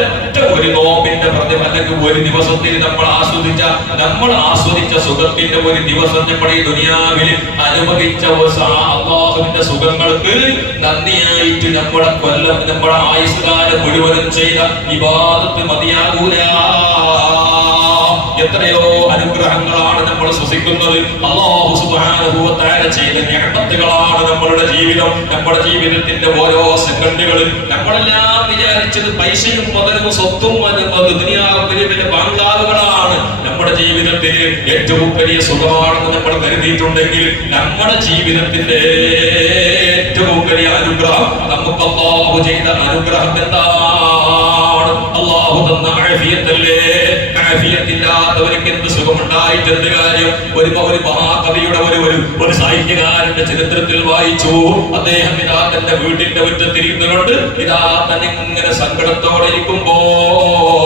ഒരൊറ്റ ഒരു നോമ്പിന്റെ പ്രതിഫലം ഒരു ദിവസത്തിൽ നമ്മൾ ആസ്വദിച്ച സുഖത്തിന്റെ ഒരു ദിവസം നമ്മൾ ഈ ദുനിയാവിൽ അനുഭവിച്ച അല്ലാഹുവിന്റെ സുഖങ്ങൾക്ക് നന്ദിയായിട്ട് നമ്മുടെ കൊല്ലം നമ്മുടെ ആയുസ്സുകാലം മുഴുവനും ചെയ്ത ഇബാദത്ത് മതിയാകൂല. എത്രയോ അനുഗ്രഹങ്ങളാണ് നമ്മൾ ശ്വസിക്കുന്നത്. അല്ലാഹു സുബ്ഹാനഹു വ തആല ചെയ്ത നിഅമത്തുകളാണ് നമ്മളുടെ ജീവിതം. നമ്മുടെ ജീവിതത്തിന്റെ ഓരോ സെക്കൻഡുകളിൽ നമ്മളെല്ലാം വിചാരിച്ചത് പൈസയും മുതലും സ്വത്തും ദുനിയാവും വലിയ വലിയ ബംഗ്ലാവുകളാണ് നമ്മുടെ ജീവിതത്തിൽ ഏറ്റവും വലിയ സുഖമാണെന്ന് നമ്മൾ കരുതിയിട്ടുണ്ടെങ്കിൽ നമ്മുടെ ജീവിതത്തിന്റെ ഏറ്റവും വലിയ അനുഗ്രഹം നമുക്ക് അല്ലാഹു ചെയ്ത അനുഗ്രഹം എന്താണ്? അല്ലാഹു തന്ന ആഫിയത്തല്ലേ. ആഫിയത്തില്ലാത്തവർക്ക് എന്ത് സുഖമുണ്ടായിട്ട് എന്ത് കാര്യം? ഒരു മഹാകവിയുടെ ഒരു സാഹിത്യകാരന്റെ ചരിത്രത്തിൽ വായിച്ചു. അദ്ദേഹം ഇതാ തന്റെ വീട്ടിന്റെ മുറ്റത്തിരിക്കുന്നുണ്ട്. ഇതാ തന്നെ ഇങ്ങനെ സങ്കടത്തോടെ ഇരിക്കുമ്പോൾ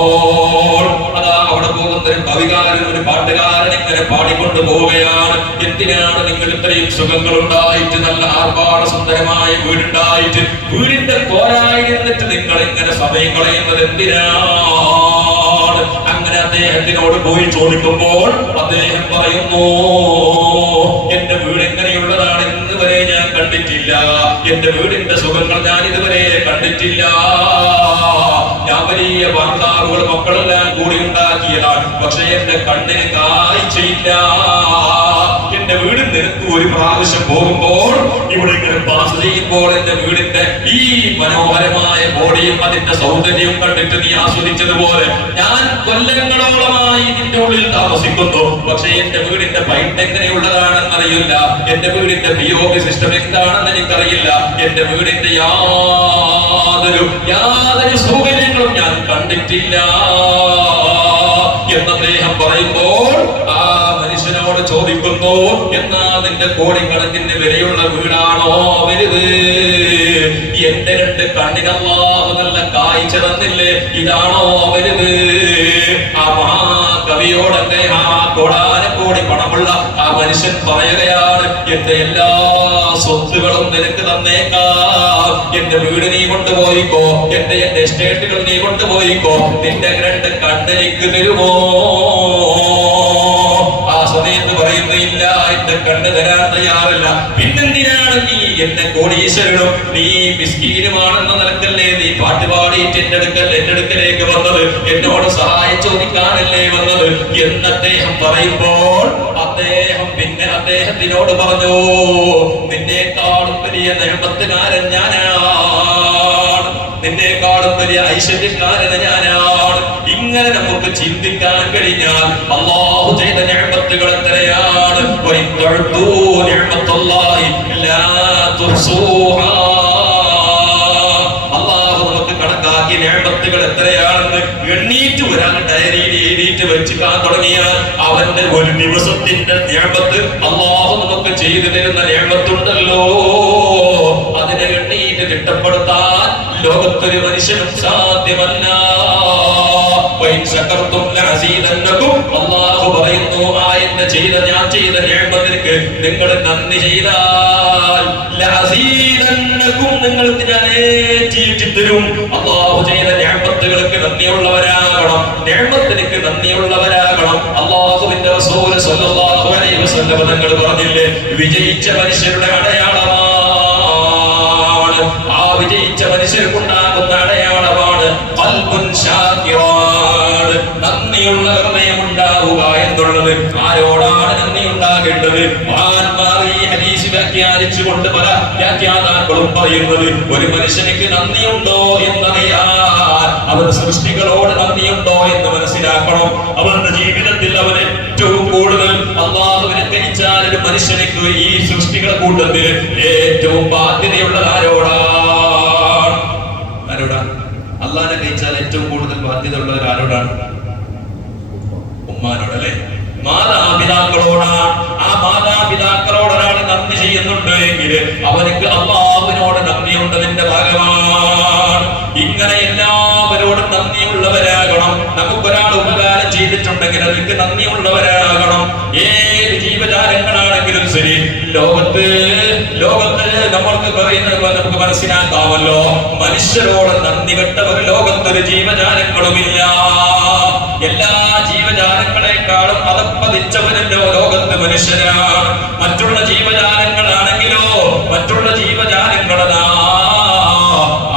അതാ അവിടെ പോകുന്ന ഒരു കവികാരൻ ഒരു പാട്ടുകാരൻ ഇങ്ങനെ പാടിക്കൊണ്ട് പോവുകയാണ്. എന്തിനാണ് നിങ്ങൾ ഇത്രയും സുഖങ്ങൾ ഉണ്ടായിട്ട് നല്ല ആർഭാട സുന്ദരമായ വീടുണ്ടായിട്ട് വീടിന്റെ കോരായി എന്നിട്ട് നിങ്ങൾ ഇങ്ങനെ സമയം കളയുന്നത് എന്തിനാണ്? അങ്ങനെ അദ്ദേഹത്തിനോട് പോയി ചോദിക്കുമ്പോൾ അദ്ദേഹം പറയുന്നു, എന്റെ വീട് എങ്ങനെയുള്ളതാണ് ഇന്ന് വരെ ഞാൻ കണ്ടിട്ടില്ല. എന്റെ വീടിന്റെ സുഖങ്ങൾ ഞാൻ ഇതുവരെ കണ്ടിട്ടില്ല. ഞാൻ വലിയ ബംഗ്ലാവുകൾ മക്കളെല്ലാം കൂടി ഉണ്ടാക്കിയതാണ്. പക്ഷെ എന്റെ കണ്ണിന് കാഴ്ചയില്ല. എന്റെ വീട് നിനക്ക് ഒരു പ്രാവശ്യം പോകുമ്പോൾ ഇവിടെ ഇങ്ങനെ പാസ് ചെയ്യുമ്പോൾ എന്റെ വീടിന്റെ ഈ മനോഹരമായ ബോഡിയും അതിന്റെ സൗന്ദര്യവും കണ്ടിട്ട് നീ ആസ്വദിച്ചതുപോലെ ഞാൻ കൊല്ലങ്ങളോളമായി ഇതിന്റെ ഉള്ളിൽ താമസിക്കുന്നു. പക്ഷെ എന്റെ വീടിന്റെ പൈപ്പ് എങ്ങനെയുള്ളതാണെന്ന് അറിയില്ല. എന്റെ വീടിന്റെ POP സിസ്റ്റം എന്താണെന്ന് എനിക്കറിയില്ല. എന്റെ വീടിന്റെ യാതൊരു സൗകര്യങ്ങളും ഞാൻ കണ്ടിട്ടില്ല എന്ന് അദ്ദേഹം പറയുമ്പോൾ ആ മനുഷ്യനോട് ചോദിക്കുന്നു, എന്നാ നിന്റെ കോടിക്കണക്കിന് വിലയുള്ള വീടാണോ വലുത്? എന്റെ രണ്ട് കണ്ണിനല്ലാഹു നല്ല കാഴ്ച തന്നില്ലേ, ഇതാണോ വലുത്? ആ മഹാകവിയോട് അദ്ദേഹം ആ കോടാനക്കോടി പണമുള്ള ആ മനുഷ്യൻ പറയുകയാണ്, എന്റെ എല്ലാ സ്വത്തുകളും നിനക്ക് തന്നേക്കാം. എന്റെ വീട് നീ കൊണ്ടുപോയിക്കോ, എന്റെ എസ്റ്റേറ്റുകൾ നീ കൊണ്ടുപോയിക്കോ. നിന്റെ രണ്ട് കണ്ണിലേക്ക് തരുമോ? ആ സമയത്ത് പറയുന്നില്ല, എന്റെ കണ്ണ് തരാൻ തയ്യാറില്ല. പിന്നെന്തിനാണ് നീ എന്നെ കോടീശ്വരനും നീ മിസ്കീനുമാണെന്ന നിലക്കല്ലേ നീ പാട്ടുപാടിയിട്ട് എന്റെ അടുക്കലേക്ക് വന്നത്? എന്നോട് സഹായം ചോദിക്കാനല്ലേ വന്നത് എന്ന് അദ്ദേഹം പറയുമ്പോൾ പിന്നെ അദ്ദേഹത്തിനോട് പറഞ്ഞു, നിന്നേക്കാളും വലിയ നിഅമത്തുകാരൻ ഞാനാണ്, നിന്നേക്കാളും വലിയ ഐശ്വര്യക്കാരൻ ഞാനാണ്. ഇങ്ങനെ നമുക്ക് ചിന്തിക്കാൻ കഴിഞ്ഞാൽ അല്ലാഹു ചെയ്ത നിഅമത്തുകൾ എത്രയാണ്! അല്ലാഹു നമുക്ക് കണക്കാക്കിയ നിഅമത്തുകൾ എത്രയാണെന്ന് എണ്ണീറ്റ് ഒരാൾ ഡയറിയിൽ എഴുതിയിട്ട് വെച്ചിക്കാൻ തുടങ്ങിയാൽ അവന്റെ ഒരു ദിവസത്തിന്റെ നിഅമത്ത് അല്ലാഹു നമുക്ക് ചെയ്തു തരുന്ന നിഅമത്തുണ്ടല്ലോ, അതിനെ എണ്ണീറ്റ് തിട്ടപ്പെടുത്താൻ ലോകത്തൊരു മനുഷ്യനും സാധ്യമല്ല. അല്ലാഹു പറയുന്നു, ഞാൻ ചെയ്ത നിഅമത്തിற்கு നിങ്ങൾ നന്ദി ചെയ്താൽ നിങ്ങൾക്ക് ഞാൻ ഏറ്റിയിട്ട് തരും. അല്ലാഹു ചെയ്ത നിഅമത്തുകൾക്ക് നന്ദിയുള്ളവരാകണം, നിഅമത്തിലേക്ക് നന്ദിയുള്ളവരാകണം. അല്ലാഹുവിന്റെ റസൂൽ സ്വല്ലല്ലാഹു അലൈഹി വസല്ലം തങ്ങൾ പറഞ്ഞില്ലേ, വിജയിച്ച മനുഷ്യരുടെ അടയാളമാണ്, ആ വിജയിച്ച മനുഷ്യർക്കുണ്ടാകുന്ന അടയാളമാണ് ഖൽബുൻ ശാകിറാണ്, നന്ദിയുള്ള ഹൃദയം ഉണ്ടാവുക എന്നുള്ളത്. ആരോടാണ് നന്ദി ഉണ്ടാകേണ്ടത്? മഹാന്മാർ ഈ ഹദീസ് വ്യാഖ്യാനിച്ചുകൊണ്ട് പല വ്യാഖ്യാതാക്കളും പറയുന്നത്, ഒരു മനുഷ്യനിക്ക് നന്ദിയുണ്ടോ എന്നറിയാൻ അവൻ സൃഷ്ടികളോട് നന്ദിയുണ്ടോ എന്ന് മനസ്സിലാക്കണം. അവന്റെ ജീവിതത്തിൽ അവൻ ഏറ്റവും കൂടുതൽ അല്ലാഹുവിനെ കരിച്ചാൽ ഒരു മനുഷ്യനിക്ക് ഈ സൃഷ്ടികളുടെ കൂട്ടത്തിൽ ഏറ്റവും ബാധ്യതയുള്ളത് ആരോടാണ്? അല്ലാഹുവിനെ കഴിച്ചാൽ ഏറ്റവും കൂടുതൽ ബാധ്യത ഉള്ളവർ ആരോടാണ്? ഉമ്മാനോട്, അല്ലെ? മാതാപിതാക്കളോടാണ്. ആ മാതാപിതാക്കളോട് ഒരാൾ നന്ദി ചെയ്യുന്നുണ്ട് എങ്കിൽ അവനക്ക് അല്ലാഹുവിനോട് നന്ദിയുണ്ടതിന്റെ ഭാഗമാണ്. ഇങ്ങനെ എല്ലാവരോടും നന്ദിയുള്ളവരാകണം. നമുക്കൊരാൾ ഉപകാരം ചെയ്തിട്ടുണ്ടെങ്കിൽ അതിற்கு നന്ദിയുള്ളവരാകണം. ഏത് ജീവജാലങ്ങളാണെങ്കിലും ശരി, ലോകത്ത് നമ്മൾക്ക് പറയുന്നത് നമുക്ക് മനസ്സിലാക്കാമല്ലോ. മനുഷ്യരോട് നന്ദി കെട്ട ഒരു ലോകത്തൊരു ജീവജാലങ്ങളുമില്ല. എല്ലാ ജീവജാലങ്ങളെക്കാളും അതപ്പതിച്ചവനല്ലോ ലോകത്ത് മനുഷ്യരാണ്. മറ്റുള്ള ജീവജാലങ്ങളാണെങ്കിലോ മറ്റുള്ള ജീവജാലങ്ങളതാ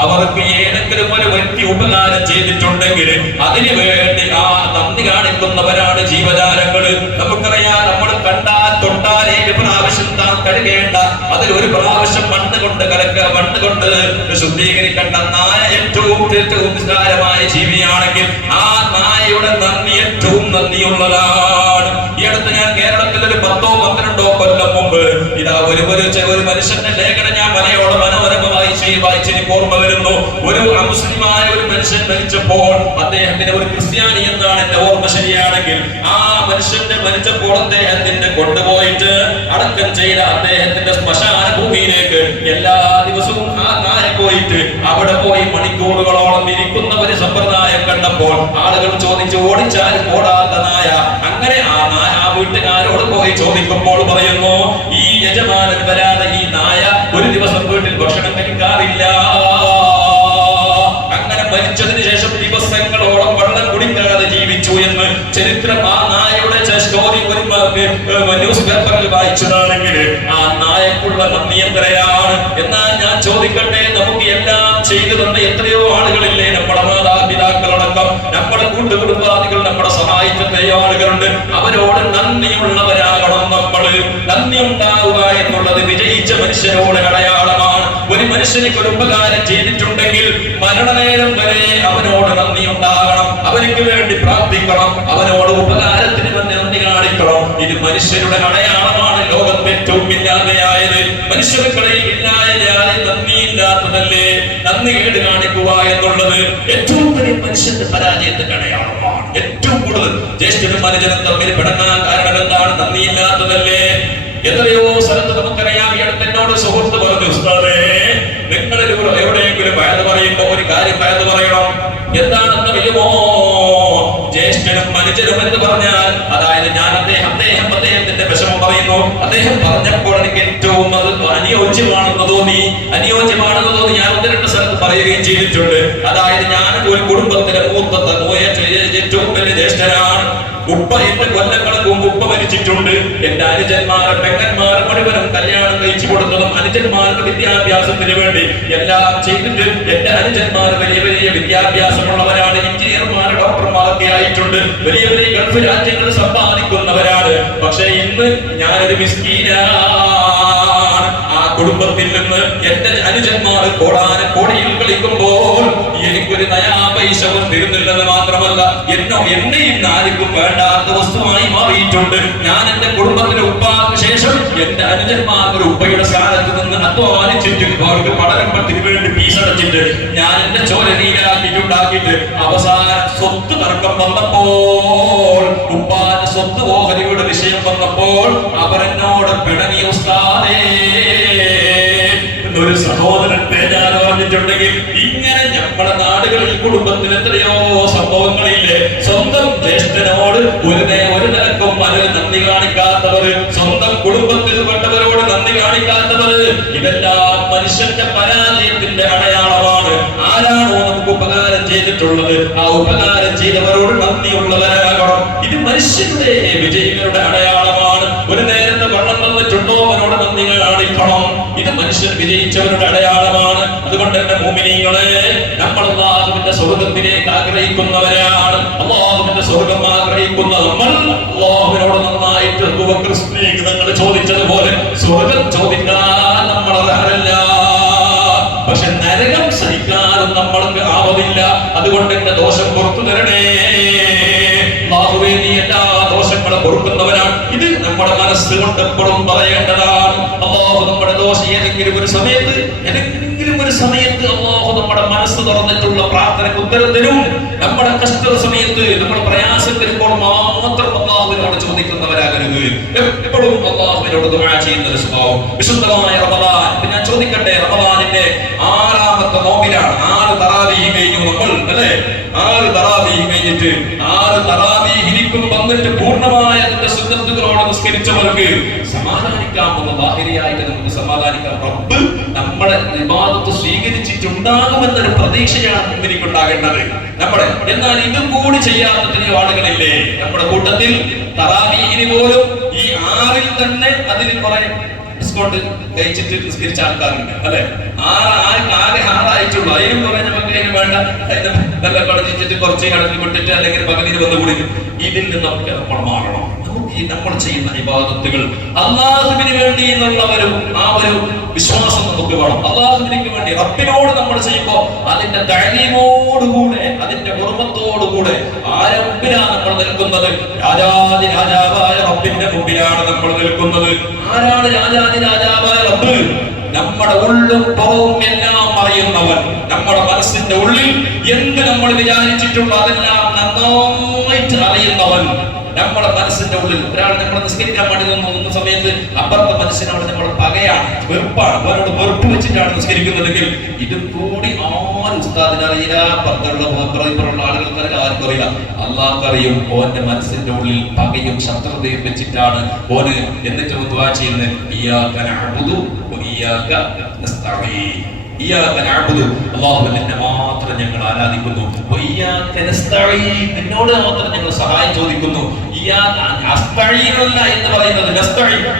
അവർക്ക് ഏതെങ്കിലും ഒരു വ്യക്തി ഉപകാരം ചെയ്തിട്ടുണ്ടെങ്കിൽ അതിനു വേണ്ടി ആ നന്ദി കാണിക്കുന്നവരാണ് ജീവജാലങ്ങള്. നമുക്കറിയാം, നമ്മൾ കണ്ടാൽ തൊട്ടാൽ 7 പ്രാവശ്യം താൻ കഴുകേണ്ട, അതിൽ ഒരു പ്രാവശ്യം മണ്ണ് കൊണ്ട് ശുദ്ധീകരിക്കേണ്ട നായ ഏറ്റവും നിസ്സാരമായ ജീവിയാണെങ്കിൽ ആ നായയുടെ നന്ദി ഏറ്റവും നന്ദിയുള്ളതാണ്. ഈ അടുത്ത് ഞാൻ കേരളത്തിൽ ഒരു 10-12 കൊല്ലം മുമ്പ് ഇതാ ഒരു മനുഷ്യന്റെ ലേഖനം ഞാൻ മനോരമ വായിച്ച് എനിക്ക് ഓർമ്മ വരുന്നു. ഒരു അമുസ്ലിമായ ഒരു മനുഷ്യൻ മരിച്ചപ്പോൾ അദ്ദേഹത്തിന്, ഒരു ക്രിസ്ത്യാനി എന്നാണ് എന്റെ ഓർമ്മ ശരിയാണെങ്കിൽ, ആ മനുഷ്യന്റെ മരിച്ചപ്പോൾ അദ്ദേഹത്തിന്റെ കൊണ്ടുപോയിട്ട് അടക്കം ചെയ്ത അദ്ദേഹത്തിന്റെ ശ്മശാന ഭൂമിയിലേക്ക് എല്ലാ ദിവസവും ആ നായ പോയിട്ട് അവിടെ പോയി മണിക്കൂറുകളോളം ഇരിക്കുന്ന ഒരു സമ്പ്രദായം കണ്ടപ്പോൾ ആളുകൾ ചോദിച്ചു, ഓടിച്ചാലും ഓടാത്ത നായ. അങ്ങനെ ആ വീട്ടുകാരോട് പോയി ചോദിക്കുമ്പോൾ പറയുന്നു, ഈ യജമാനൻ വരാതെ ഈ നായ ഒരു ദിവസം വീട്ടിൽ ഭക്ഷണം കഴിക്കാറില്ല. അങ്ങനെ മരിച്ചതിന് ശേഷം ദിവസങ്ങളോളം വെള്ളം കുടിക്കാതെ ജീവിച്ചു എന്ന് ചരിത്രം ആ നായയുടെ സ്റ്റോറി ഒരു ന്യൂസ് പേപ്പറിൽ വായിച്ചതാണെങ്കിൽ ആ നായക്കുള്ള നന്ദി എത്രയാണ്. എന്നാൽ ഞാൻ ചോദിക്കട്ടെ, നമുക്ക് എല്ലാം ചെയ്തു തന്ന എത്രയോ ആളുകളില്ലേ, നമ്മുടെ മാതാപിതാക്കളടക്കം നമ്മുടെ കൂട്ടുകുടുംബാദികൾ, നമ്മുടെ സഹായിക്കുന്ന ആളുകളുണ്ട്. അവരോട് നന്ദിയുള്ളവരാകണം നമ്മൾ. നന്ദി ഉണ്ടാവുക എന്നുള്ളത് വിജയിച്ച മനുഷ്യരോട് അടയാളമാണ്. ഒരു മനുഷ്യനിക്ക് ഒരു ഉപകാരം ചെയ്തിട്ടുണ്ടെങ്കിൽ മരണനേരം വരെ അവനോട് നന്ദി ഉണ്ടാകണം, അവനിക്ക് വേണ്ടി പ്രാർത്ഥിക്കണം, അവനോട് ഉപകാരത്തിന് വേണ്ടി നന്ദി കാണിക്കണം. ഇത് മനുഷ്യരുടെ അടയാളമാണ്. ലോകത്ത് ഏറ്റവും ഇല്ലാതെയായത്, മനുഷ്യർക്കിടയിൽ ഇല്ലാതെയായ നന്ദിയില്ലാത്തതല്ലേ. നന്ദി കേട് കാണിക്കുക എന്നുള്ളത് ഏറ്റവും വലിയ മനുഷ്യന്റെ പരാജയത്തിന്റെ അടയാളമാണ്. ഏറ്റവും കൂടുതൽ ജ്യേഷ്ഠനും അനുജനും തമ്മിൽ പിണങ്ങാൻ കാരണം എന്താണ്? നന്ദിയില്ലാത്തതല്ലേ. എത്രയോ സ്ഥലത്ത് നമുക്കറിയാം. ഈ അടുത്ത് എന്നോട് സുഹൃത്ത് പറഞ്ഞു, ഉസ്താദേ, നിങ്ങളിൽ എവിടെയെങ്കിലും വയത് പറയുമ്പോ ഒരു കാര്യം വയത് പറയണം. എന്താണെന്ന് അറിയുമോ? ജ്യേഷ്ഠനും അനുജനും എന്ന് പറഞ്ഞാൽ, അതായത് ഞാൻ അദ്ദേഹത്തിന്റെ വിഷമം പറയുന്നു. അദ്ദേഹം പറഞ്ഞപ്പോൾ എനിക്ക് ഏറ്റവും അത് അനുയോജ്യമാണെന്ന് തോന്നി ഞാൻ 1-2 സ്ഥലത്ത് പറയുകയും ചെയ്തിട്ടുണ്ട്. അതായത് ഞാൻ ഒരു കുടുംബത്തിലെ ഏറ്റവും വലിയ ജ്യേഷ്ഠനാണ്. ഉപ്പ എന്റെ കൊല്ലങ്ങൾക്ക് മുമ്പ് ഉപ്പ മരിച്ചിട്ടുണ്ട്. എന്റെ അനുജന്മാരെ പെങ്ങന്മാരെ മുഴുവനും കല്യാണം കഴിച്ചു കൊടുത്തതും അനുജന്മാരുടെ വിദ്യാഭ്യാസത്തിന് വേണ്ടി എല്ലാം ചെയ്തിട്ട് എന്റെ അനുജന്മാർ വലിയ വലിയ വിദ്യാഭ്യാസമുള്ളവരാണ്. എഞ്ചിനീയർമാർ, ഡോക്ടർമാരൊക്കെ ആയിട്ടുണ്ട്. വലിയ വലിയ ഗൾഫ് രാജ്യങ്ങൾ സമ്പാദിക്കുന്നവരാണ്. പക്ഷെ ഇന്ന് ഞാനൊരു മിസ്കീനാണ്. ആ കുടുംബത്തിൽ നിന്ന് എന്റെ അനുജന്മാർ കോടിയിൽ കളിക്കുമ്പോൾ എനിക്കൊരു നയാ പൈസ തരുന്നില്ലെന്ന് മാത്രമല്ല, എന്നെയും ആർക്കും വേണ്ടാത്ത വസ്തുവായി മാറിയിട്ടുണ്ട്. ഞാൻ എന്റെ കുടുംബത്തിന്റെ ഉപ്പാക്ക് ശേഷം എന്റെ അനുജന്മാർക്ക് ഉപ്പയുടെ സ്ഥാനത്ത് നിന്ന് അധ്വാനിച്ചിട്ട് അവർക്ക് പഠനത്തിന് വേണ്ടി ഫീസ് അടച്ചിട്ട് ഞാൻ എന്റെ ചോര നീരാക്കിയിട്ടുണ്ടാക്കിയിട്ട് അവസാനം സ്വത്ത് തർക്കം വന്നപ്പോൾ, ഉപ്പാന്റെ സ്വത്ത് ഓഹരിയുടെ വിഷയം വന്നപ്പോൾ അവർ എന്നോട് പിണങ്ങി, ഉസ്താദേ, ഒരു സഹോദരൻ ഞാൻ പറഞ്ഞിട്ടുണ്ടെങ്കിൽ ഇങ്ങനെ നമ്മുടെ നാടുകളിൽ കുടുംബത്തിൽ എത്രയോ സംഭവങ്ങളില്ലേ. സ്വന്തം ജ്യേഷ്ഠനോട് ഒരു നിലക്കും അതിൽ നന്ദി കാണിക്കാത്തവര്, സ്വന്തം കുടുംബത്തിൽ പെട്ടവരോട് നന്ദി കാണിക്കാത്തവര്, ഇതെല്ലാം മനുഷ്യന്റെ പരാജയത്തിന്റെ അടയാളമാണ്. ആരാണോ നമുക്ക് ഉപകാരം ചെയ്തിട്ടുള്ളത് ആ ഉപകാരം ചെയ്തവരോട് നന്ദിയുള്ളവരാകണം. ഇത് മനുഷ്യരുടെ വിജയികളുടെ അടയാളമാണ്. ഒരു നേരത്തെ വെള്ളം തന്നിട്ടുണ്ടോ അവനോട് നന്ദി കാണിക്കണം. ഇത് മനുഷ്യൻ വിജയിച്ചവരുടെ അടയാളമാണ്. അതുകൊണ്ട് എന്റെ മുഅ്മിനീങ്ങളെ, നമ്മൾ അല്ലാഹുവിന്റെ സ്വർഗ്ഗത്തിലേക്ക് ആഗ്രഹിക്കുന്നവരാണ്. അല്ലാഹുവിന്റെ സ്വർഗ്ഗം ആഗ്രഹിക്കുന്ന നമ്മൾ അല്ലാഹുവിനോട് നന്നായിട്ട് തങ്ങൾ ചോദിച്ചതുപോലെ സ്വർഗ്ഗം ചോദിക്കാൻ നമ്മൾ അർഹരല്ല. പക്ഷെ നരകം സഹിക്കാനും നമ്മൾക്ക് ആവതില്ല. അതുകൊണ്ട് എന്റെ ദോഷം പുറത്തു തരണേ അല്ലാഹുവേ, നീ എല്ലാ ദോഷങ്ങളും പൊറുക്കുന്നവനാണ്. ഇത് നമ്മുടെ മനസ്സുകൊണ്ട് എപ്പോഴും പറയേണ്ടതാണ്. അല്ലാഹു നമ്മുടെ ദോഷം ഏതെങ്കിലും ഒരു സമയത്ത് അല്ലാഹു നമ്മുടെ മനസ്സ് തുറന്നിട്ടുള്ള പ്രാർത്ഥനയ്ക്ക് ഉത്തരം തരും. നമ്മുടെ കഷ്ട സമയത്ത്, നമ്മുടെ പ്രയാസം വരുമ്പോൾ മാത്രം അല്ലാഹുവിനോട് ചോദിക്കുന്നവരാകരുത്. എപ്പോഴും അല്ലാഹുവിനോട് ദുആ ചെയ്യുന്ന ഒരു സ്വഭാവം. വിശുദ്ധമായ റമദാൻ, ഞാൻ ചോദിക്കട്ടെ, റമദാനിന്റെ 6ാമത്തെ നോമ്പിലാണ്. 6 തറാവീഹ് കഴിഞ്ഞു നമ്മൾ, അല്ലേ? 6 തറാവീഹ് കഴിഞ്ഞിട്ട് 6 തറാവീഹ് ഇരിക്കും വന്നിട്ട് പൂർണ്ണമായ സുന്നത്തുകളോടെ നിസ്കരിച്ചവർക്ക് സമാധാനിക്കാമെന്ന് ബാഹിരിയായിട്ട് നമുക്ക് സമാധാനിക്കാം. റബ്ബ് നമ്മുടെ ഇബാദത്ത് സ്വീകരിച്ചിട്ടുണ്ടാകുമെന്നൊരു പ്രതീക്ഷയാണ് മുമ്പിലേക്കുണ്ടാകേണ്ടത് നമ്മുടെ. എന്നാൽ ഇതും കൂടി ചെയ്യാത്ത എത്രയോ ആളുകളില്ലേ നമ്മുടെ കൂട്ടത്തിൽ? തറാവീഹിന് പോലും ഈ 6-ൽ തന്നെ അതിൽ കുറെ ഡിസ്കൗണ്ട് കഴിച്ചിട്ട് നിസ്കരിച്ച ആൾക്കാരുണ്ട് അല്ലെ. ആകെ 6 ആയിട്ടുള്ളൂ. അതിനും കുറെ നമുക്ക് അതിന് വേണ്ട അതിന് നല്ല കളഞ്ഞിട്ട് കുറച്ച് കടത്തി വിട്ടിട്ട് അല്ലെങ്കിൽ പകുതിയിൽ വന്നു കൂടി. ഇതിൽ നിന്ന് നമുക്ക് നമ്മൾ മാറണം. നമുക്ക് നമ്മൾ ചെയ്യുന്ന ഇബാദത്തുകൾ അല്ലാഹുവിന് വേണ്ടി എന്നുള്ള ഒരു വിശ്വാസം നമുക്ക് വേണം. അല്ലാഹുവിന് വേണ്ടി റബ്ബിനോട് നമ്മൾ ചെയ്യുമ്പോൾ അതിന്റെ തഅലീമോടുകൂടെ അതിന്റെ ഹുർമത്തോടുകൂടെ ആരുടെ മുമ്പിലാണ് നമ്മൾ നിൽക്കുന്നത്? രാജാതി രാജാവായ റബ്ബിന്റെ മുമ്പിലാണ് നമ്മൾ നിൽക്കുന്നത്. ആരാണ് രാജാതി രാജാവായ റബ്ബ്? നമ്മുടെ ഉള്ളും പുറവും എല്ലാം അറിയുന്നവൻ. നമ്മുടെ മനസ്സിന്റെ ഉള്ളിൽ എന്ത് നമ്മൾ വിചാരിച്ചിട്ടുള്ള അതെല്ലാം നന്നായിട്ട് അറിയുന്നവൻ. നമ്മുടെ മനസ്സിന്റെ ഉള്ളിൽ ഒരാൾ നമ്മൾ നിസ്കരിക്കാൻ വേണ്ടി നിന്ന സമയത്ത് അപ്പുറത്തെ മനുഷ്യനോട് നമ്മൾ പകയാണ്, വെറുപ്പാണ്, അവരോട് വെറുപ്പ് വെച്ചിട്ടാണ് നിസ്കരിക്കുന്നതെങ്കിൽ ഇതും കൂടി ആരും ഉസ്താദിന് അറിയില്ല, പുറത്തുള്ള ആളുകൾക്ക് ആർക്കും അറിയില്ല. അള്ളാഹ്ക്കറിയും. ഓന്റെ മനസ്സിന്റെ ഉള്ളിൽ പകയും ശത്രുതയും വെച്ചിട്ടാണ് ഓന് എന്നിട്ട് ദുആ ചെയ്യുന്നത്. ഇയ്യാക നഅ്ബുദു വ ഇയ്യാക നസ്തഈൻ. അല്ലാഹുവിനെ മാത്രം ഞങ്ങൾ ആരാധിക്കുന്നു. നിന്നോട് മാത്രം ഞങ്ങൾ സഹായം ചോദിക്കുന്നു. എന്ന് പറയുന്നത്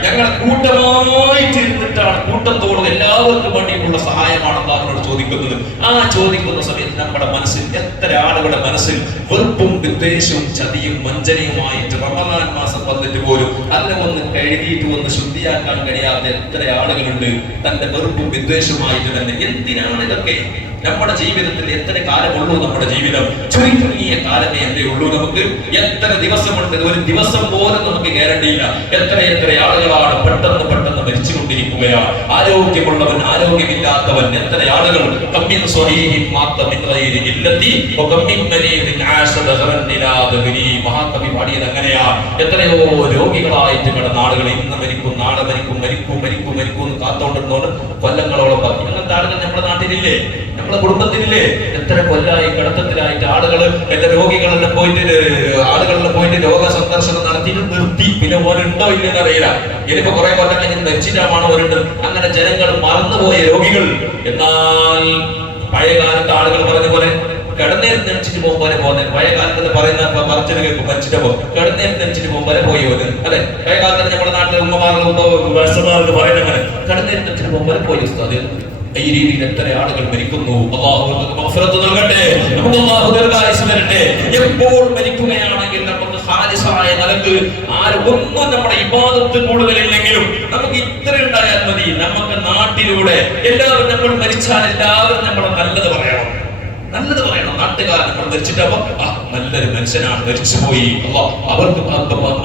ഞങ്ങൾ കൂട്ടമായിട്ട് ഇരുന്നിട്ടാണ്, കൂട്ടത്തോട് എല്ലാവർക്കും വേണ്ടിയിട്ടുള്ള സഹായമാണ് അല്ലാഹുവിനോട് ചോദിക്കുന്നത്. ആ ചോദിക്കുന്ന സമയത്ത് നമ്മുടെ മനസ്സിൽ എത്ര ആളുകളുടെ മനസ്സിൽ വെറുപ്പും വിദ്വേഷവും ചതിയും വഞ്ചനയുമായിട്ട് റമദാൻ മാസം വന്നിട്ട് പോലും അതിനെ ഒന്ന് കഴുകിയിട്ട് ഒന്ന് ശുദ്ധിയാക്കാൻ കഴിയാത്ത എത്ര ആളുകളുണ്ട് തന്റെ വെറുപ്പും വിദ്വേഷവുമായിട്ട് തന്നെ. എന്തിനാണ് ഇതൊക്കെ? നമ്മുടെ ജീവിതത്തിൽ എത്ര കാലമുള്ളൂ? നമ്മുടെ ജീവിതം ചുരുങ്ങിയ കാലമേ എന്തേ ഉള്ളൂ നമുക്ക്. എത്ര ദിവസമുണ്ട്? ഒരു ദിവസം പോലും നമുക്ക് ഗ്യാരണ്ടിയില്ല. എത്ര ആളുകളാണ് പെട്ടെന്ന് മരിച്ചുകൊണ്ടിരിക്കുകയാണ്. ആരോഗ്യമുള്ളവൻ, ആരോഗ്യമില്ലാത്തവൻ, എത്ര ആളുകൾ. മഹാകവി പാടിയത് അങ്ങനെയാണ്. എത്രയോ രോഗികളായിട്ട് കിടന്ന ആളുകൾ ഇന്ന് മരിക്കും, നാളെ മരിക്കും കാത്തോണ്ടിരുന്നോണ്ട് കൊല്ലങ്ങളോളം ബാക്കി. അങ്ങനത്തെ ആളുകൾ നമ്മുടെ നാട്ടിലില്ലേ, നമ്മുടെ കുടുംബത്തിലില്ലേ? എത്ര കൊല്ലായി കിടത്തത്തിലായിട്ട് ആളുകൾ എല്ലാ രോഗികളെല്ലാം പോയിട്ട് രോഗ സന്ദർശനം നടത്തിയിട്ട് നിർത്തി. പിന്നെ ഓനുണ്ടോ ഇല്ലെന്ന് അറിയില്ല. ഇനിയിപ്പോ കുറെ കൊല്ലം കഴിഞ്ഞ് മരിച്ചിട്ടാണ് ഓരുണ്ട്. അങ്ങനെ ജനങ്ങൾ മറന്നുപോയ രോഗികൾ. എന്നാൽ പഴയകാലത്ത് ആളുകൾ പറഞ്ഞ പോലെ കിടന്നേരം നെച്ചിട്ട് പോകുമ്പോൾ പോകുന്നത്. പഴയകാലത്ത് പറയുന്ന പറച്ചിട്ട് കേൾക്കും, മരിച്ചിട്ടപ്പോ കിടന്നേരം നെച്ചിട്ട് പോകുമ്പോൾ പോയി പോലും അല്ലെ. പഴയകാലത്ത് നമ്മുടെ നാട്ടിലെ ഉമ്മമാർക്ക് പറയുന്നങ്ങനെ കിടന്നേരം നെച്ചിട്ട് പോകുമ്പോൾ പോയി ഉസ്താദ്. ഈ രീതിയിൽ എത്ര ആളുകൾ മരിക്കുന്നു. അല്ലാഹു മഗ്ഫിറത്ത് നൽകട്ടെ, നമുക്ക് അല്ലാഹു ദീർഘായുസ്സ് തരട്ടെ. എപ്പോൾ മരിക്കുകയാണെങ്കിൽ നമുക്ക് ഖാലിസായ നിലക്ക് ഒന്നും നമ്മുടെ ഇബാദത്ത് കൂടുതലില്ലെങ്കിലും നമുക്ക് ഇത്ര ഉണ്ടായാൽ മതി. നമുക്ക് നാട്ടിലൂടെ എല്ലാവരും നമ്മൾ മരിച്ചാൽ എല്ലാവരും നമ്മൾ നല്ലത് പറയണം. നാട്ടുകാർ നമ്മൾ മരിച്ചിട്ടപ്പോ നല്ലൊരു മനുഷ്യനാണ്, മരിച്ചുപോയി, അവർക്ക്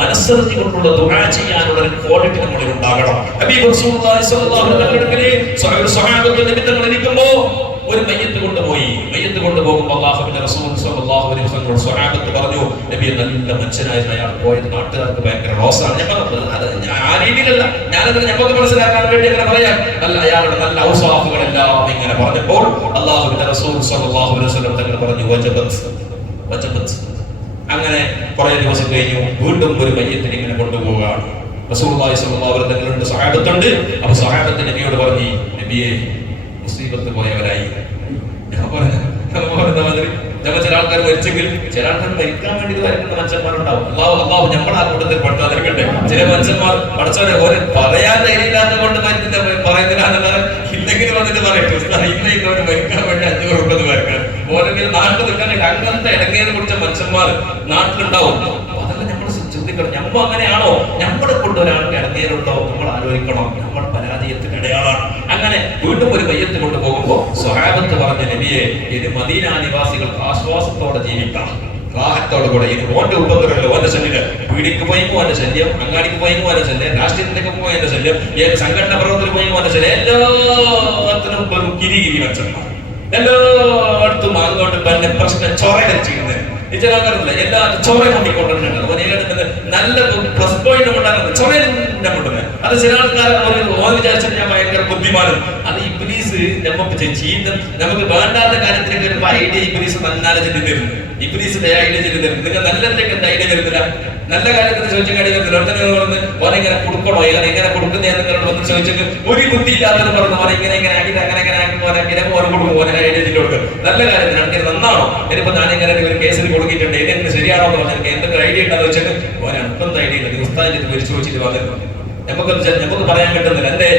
മനസ്സറിഞ്ഞുകൊണ്ടുള്ള ദുആ ചെയ്യാനുള്ള ഒരു ക്വാളിറ്റി നമ്മളിൽ ഉണ്ടാകണം. ഹബീബ് റസൂലുള്ളാഹി സ്വല്ലല്ലാഹു അലൈഹി വസല്ലം സ്വഹാബത്ത് നിമിത്തങ്ങൾ ഇരിക്കുമ്പോ ഒരു മയ്യത്ത് കൊണ്ടുപോകുമ്പോൾ അല്ലാഹുവിന്റെ റസൂൽ സ്വല്ലല്ലാഹു അലൈഹി വസല്ലം സ്വഹാബത്ത് പറഞ്ഞു, നബി നല്ല മനുഷ്യനായിരുന്നു, അയാൾ പോയത് നാട്ടുകാർക്ക് ഭയങ്കര ലോസാണ്. ആ രീതിയിലല്ല, ഞാനത് ഞങ്ങൾക്ക് മനസ്സിലാക്കാൻ വേണ്ടി അങ്ങനെ പറയാം. അല്ല, അയാളുടെ നല്ല ഔസാഫുകളെല്ലാം ഇങ്ങനെ പറഞ്ഞപ്പോൾ അല്ലാഹുവിന്റെ റസൂൽ സ്വല്ലല്ലാഹു അലൈഹി വസല്ലം തങ്ങൾ പറഞ്ഞു വജബത്. അങ്ങനെ കുറെ ദിവസം കഴിഞ്ഞു, വീണ്ടും ഒരു മയ്യത്തിനെ ഇങ്ങനെ കൊണ്ടുപോവുകയാണ്. റസൂലുള്ളാഹി സ്വല്ലല്ലാഹു അലൈഹി വസല്ലം തങ്ങളുടെ സ്വഹാബത്തുണ്ട്. അപ്പൊ സ്വഹാബത്ത് നബിയോട് പറഞ്ഞു, നബിയെ മുസീബത്ത് പോയവരായി. ചില ആൾക്കാർ മരിച്ചെങ്കിൽ ചില ആൾക്കാർ മരിക്കാൻ വേണ്ടി വരേണ്ട മനുഷ്യന്മാരുണ്ടാവും. അള്ളാഹു നമ്മൾ ആ കൂട്ടത്തിൽ പെടുത്താതിരിക്കട്ടെ. ചില മനുഷ്യന്മാർ പഠിച്ചവരെ ഓരോ പറയാൻ ധൈര്യമില്ലാത്ത കൊണ്ട് പറയുന്നില്ല എന്നല്ലാതെ ഇല്ലെങ്കിൽ വന്നിട്ട് പറയട്ടെ, ഇന്നവര് മരിക്കാൻ വേണ്ടി 5 കൊടുക്കുന്നത് വരക്കാൻ ഓരോ നാട്ടിൽ നിൽക്കാനായിട്ട് അങ്ങനത്തെ ഇടങ്ങേന്ന് കുറിച്ച മനുഷ്യന്മാർ നാട്ടിലുണ്ടാവും. അതെല്ലാം നമ്മൾ ചിന്തിക്കണം. നമ്മൾ അങ്ങനെയാണോ? നമ്മളെ കൊണ്ട് ഒരാൾക്ക് ഇടങ്ങേറുണ്ടോ? നമ്മൾ ആലോചിക്കണം. നമ്മൾ പരാജയത്തിന് ഇടയാളാണ്. അങ്ങനെ വീണ്ടും ഒരു മയ്യത്ത് കൊണ്ടുപോകുമ്പോൾ സ്വഹാബത്ത് പറഞ്ഞ നബിയെ, ഇത് മദീന നിവാസികൾക്ക് ആശ്വാസത്തോടെ ജീവിക്കാം, റാഹത്തോടെ കൂടെ. ഇത് ഓന്റെ ഉപദ്രവമല്ലോ, ഓന്റെ ശല്യം. പീടിക്ക് പോയിപ്പോ ഓന്റെ ശല്യം, അങ്ങാടിക്ക് പോയിപ്പോ ഓന്റെ ശല്യം, രാഷ്ട്രീയത്തിലേക്ക് പോയി എന്റെ ശല്യം, ഏത് സംഘടന പ്രവർത്തനത്തിൽ പോയി ഓന്റെ ശല്യം. എല്ലാത്തിനും കിരികിരി മനുഷ്യന്മാർ, എല്ലായിടത്തും അതുകൊണ്ട് തന്നെ പ്രശ്നം ചോര കരിച്ചിരുന്നത്. ചിലർക്കറിയില്ല, എല്ലാവരും ചോര കൊണ്ടിക്കൊണ്ടിരുന്നത്. നല്ല പ്ലസ് പോയിന്റ് കൊണ്ടാണ് ചോര കൊണ്ടുവരുന്നത്. അത് ചില ആൾക്കാർ വിചാരിച്ചിട്ട് ഞാൻ ഭയങ്കര ബുദ്ധിമാനും. അത് ഇബ്ലീസ് ഇബ്ലീസ് നമുക്ക് ചീത്ത നമുക്ക് വേണ്ടാത്ത കാര്യത്തിലേക്ക് വരുമ്പോ ഐഡിയ ഇബ്ലീസ് നന്നാലെ ചെല്ലി തരുന്നു. ഇബ്ലീസിന്റെ ഐഡിയ ചെല്ലി തരുന്നു. നിങ്ങൾ നല്ലതിലേക്ക് എന്താ ഐഡിയ തരുന്നില്ല? നല്ല കാര്യത്തിന് ചോദിച്ചാൽ കാര്യം വരുന്നില്ല. ഒട്ടനെ ഓനെങ്ങനെ കൊടുക്കണോ എങ്ങനെ കൊടുക്കുന്ന നിങ്ങളോട് വന്ന് ചോദിച്ചെങ്കിൽ ഒരു ബുദ്ധിയില്ലാത്തത് പറഞ്ഞു ഓനെ ഇങ്ങനെ ആക്കിയിട്ട് അങ്ങനെ ആക്കി ഓനെ കൊടുക്കും. ഓനെ ഐഡിയ ചെല്ലി കൊടുക്കും. നല്ല കാര്യത്തിന് ആൾക്കാർ നന്നാണോ ഇനിയിപ്പോ ഞാനിങ്ങനെ ഒരു കേസിൽ കൊടുക്കിയിട്ടുണ്ട് ഇതെങ്ങനെ ശരിയാണോ എന്ന് പറഞ്ഞാൽ എന്തൊക്കെ ഐഡിയ ഉണ്ടെന്ന് വെച്ചാൽ ഓനെ അടുത്തൊന്നും ഐഡിയ ഇല്ല. നീ ഉസ്താദിന്റെ വിളിച്ചു ചോദിച്ചിട്ട് വന്നിരുന്നു. നമുക്ക് പറയാൻ കിട്ടുന്നില്ല. എന്തേ?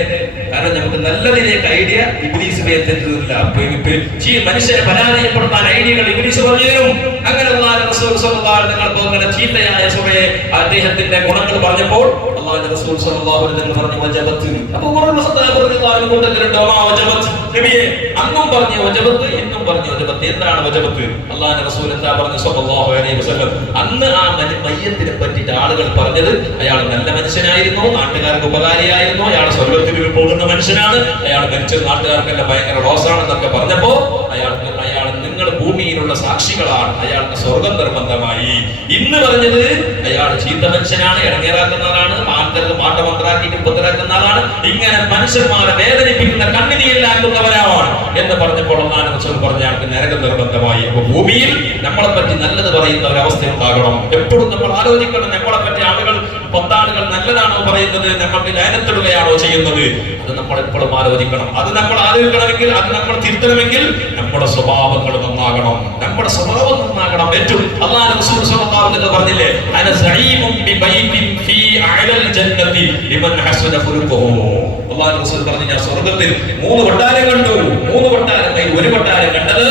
കാരണം നമുക്ക് നല്ലതിലേക്ക് ഐഡിയ ഇബ്ലീസ് എത്തില്ല. മനുഷ്യനെ പരാജയപ്പെടുത്താൻ ഐഡിയകൾ ഇബ്ലീസ് പറഞ്ഞു തരും. അങ്ങനെ നിങ്ങൾ ചീത്തയായ സുബയെ അദ്ദേഹത്തിന്റെ ഗുണങ്ങൾ പറഞ്ഞപ്പോൾ അല്ലാഹുവിന്റെ റസൂൽ സ്വല്ലല്ലാഹു അലൈഹി വസല്ലം പറഞ്ഞു വജബത്ത്. അപ്പോൾ നബിയെ അന്നും പറഞ്ഞു വജബത്ത്, ഇന്നും പറഞ്ഞു വജബത്ത്. എന്താണ് വജബത്ത്? അല്ലാഹുവിന്റെ റസൂൽ എന്താ പറഞ്ഞു സ്വല്ലല്ലാഹു അലൈഹി വസല്ലം? അന്ന് ആ മയ്യത്തിനെ പറ്റിയിട്ട് ആളുകൾ പറഞ്ഞത് അയാൾ നല്ല മനുഷ്യനായിരുന്നു, നാട്ടുകാർക്ക് ഉപകാരിയായിരുന്നു, അയാൾ സ്വർഗ്ഗത്തിൽ പോകുന്ന മനുഷ്യനാണ്, അയാൾ മരിച്ചത് നാട്ടുകാർക്കെല്ലാം ഭയങ്കര റോസാണെന്നൊക്കെ പറഞ്ഞപ്പോ അയാൾ നിങ്ങൾ ഭൂമിയിലുള്ള സാക്ഷികളാണ്, അയാൾക്ക് സ്വർഗം നിർബന്ധമായി. ഇന്ന് പറഞ്ഞത് അയാൾ ചീത്ത മനുഷ്യനാണ്, ഇടങ്ങേറാക്കുന്നതാണ്, മാട്ടമന്ത്രാക്കിയിട്ട് ഉപദ്രാക്കുന്ന ആളാണ്, ഇങ്ങനെ മനുഷ്യന്മാരെ വേദനിപ്പിക്കുന്ന കണ്ണിനിയിലാക്കുന്നവരാണ് എന്ന് പറഞ്ഞപ്പോൾ റസൂൽ പറഞ്ഞ ആൾക്ക് നരകം നിർബന്ധമായി. അപ്പൊ ഭൂമിയിൽ നമ്മളെ പറ്റി നല്ലത് പറയുന്ന ഒരവസ്ഥ ഉണ്ടാകണം. എപ്പോഴും നമ്മൾ ആലോചിക്കണം, നമ്മളെ പറ്റി ആളുകൾ 10 ആളുകൾ നല്ലതാണോ പറയുന്നത്, നമ്മൾക്ക് ലയനത്തിടുകയാണോ ചെയ്യുന്നത്? അത് നമ്മൾ എപ്പോഴും ആലോചിക്കണം. അത് നമ്മൾ ആലോചിക്കണമെങ്കിൽ, അത് നമ്മൾ തിരുത്തണമെങ്കിൽ നമ്മുടെ സ്വഭാവങ്ങൾ നന്നാകണം. നമ്മുടെ സ്വഭാവം നന്നാകണം. ഏറ്റവും അല്ലാഹു റസൂൽ സ്വല്ലല്ലാഹു അലൈഹി വസല്ലം പറഞ്ഞില്ലേ, അന സഈമുൻ ബിബൈതിൻ ഫീ അഅലൽ ജന്നതി ലിമൻ ഹസന ഖുലുഖുഹു. അല്ലാഹു റസൂൽ പറഞ്ഞു, ഞാൻ സ്വർഗ്ഗത്തിൽ 3 കൊട്ടാരം കണ്ടു. 3 കൊട്ടാരത്തിൽ ഒരു കൊട്ടാരം കണ്ടത്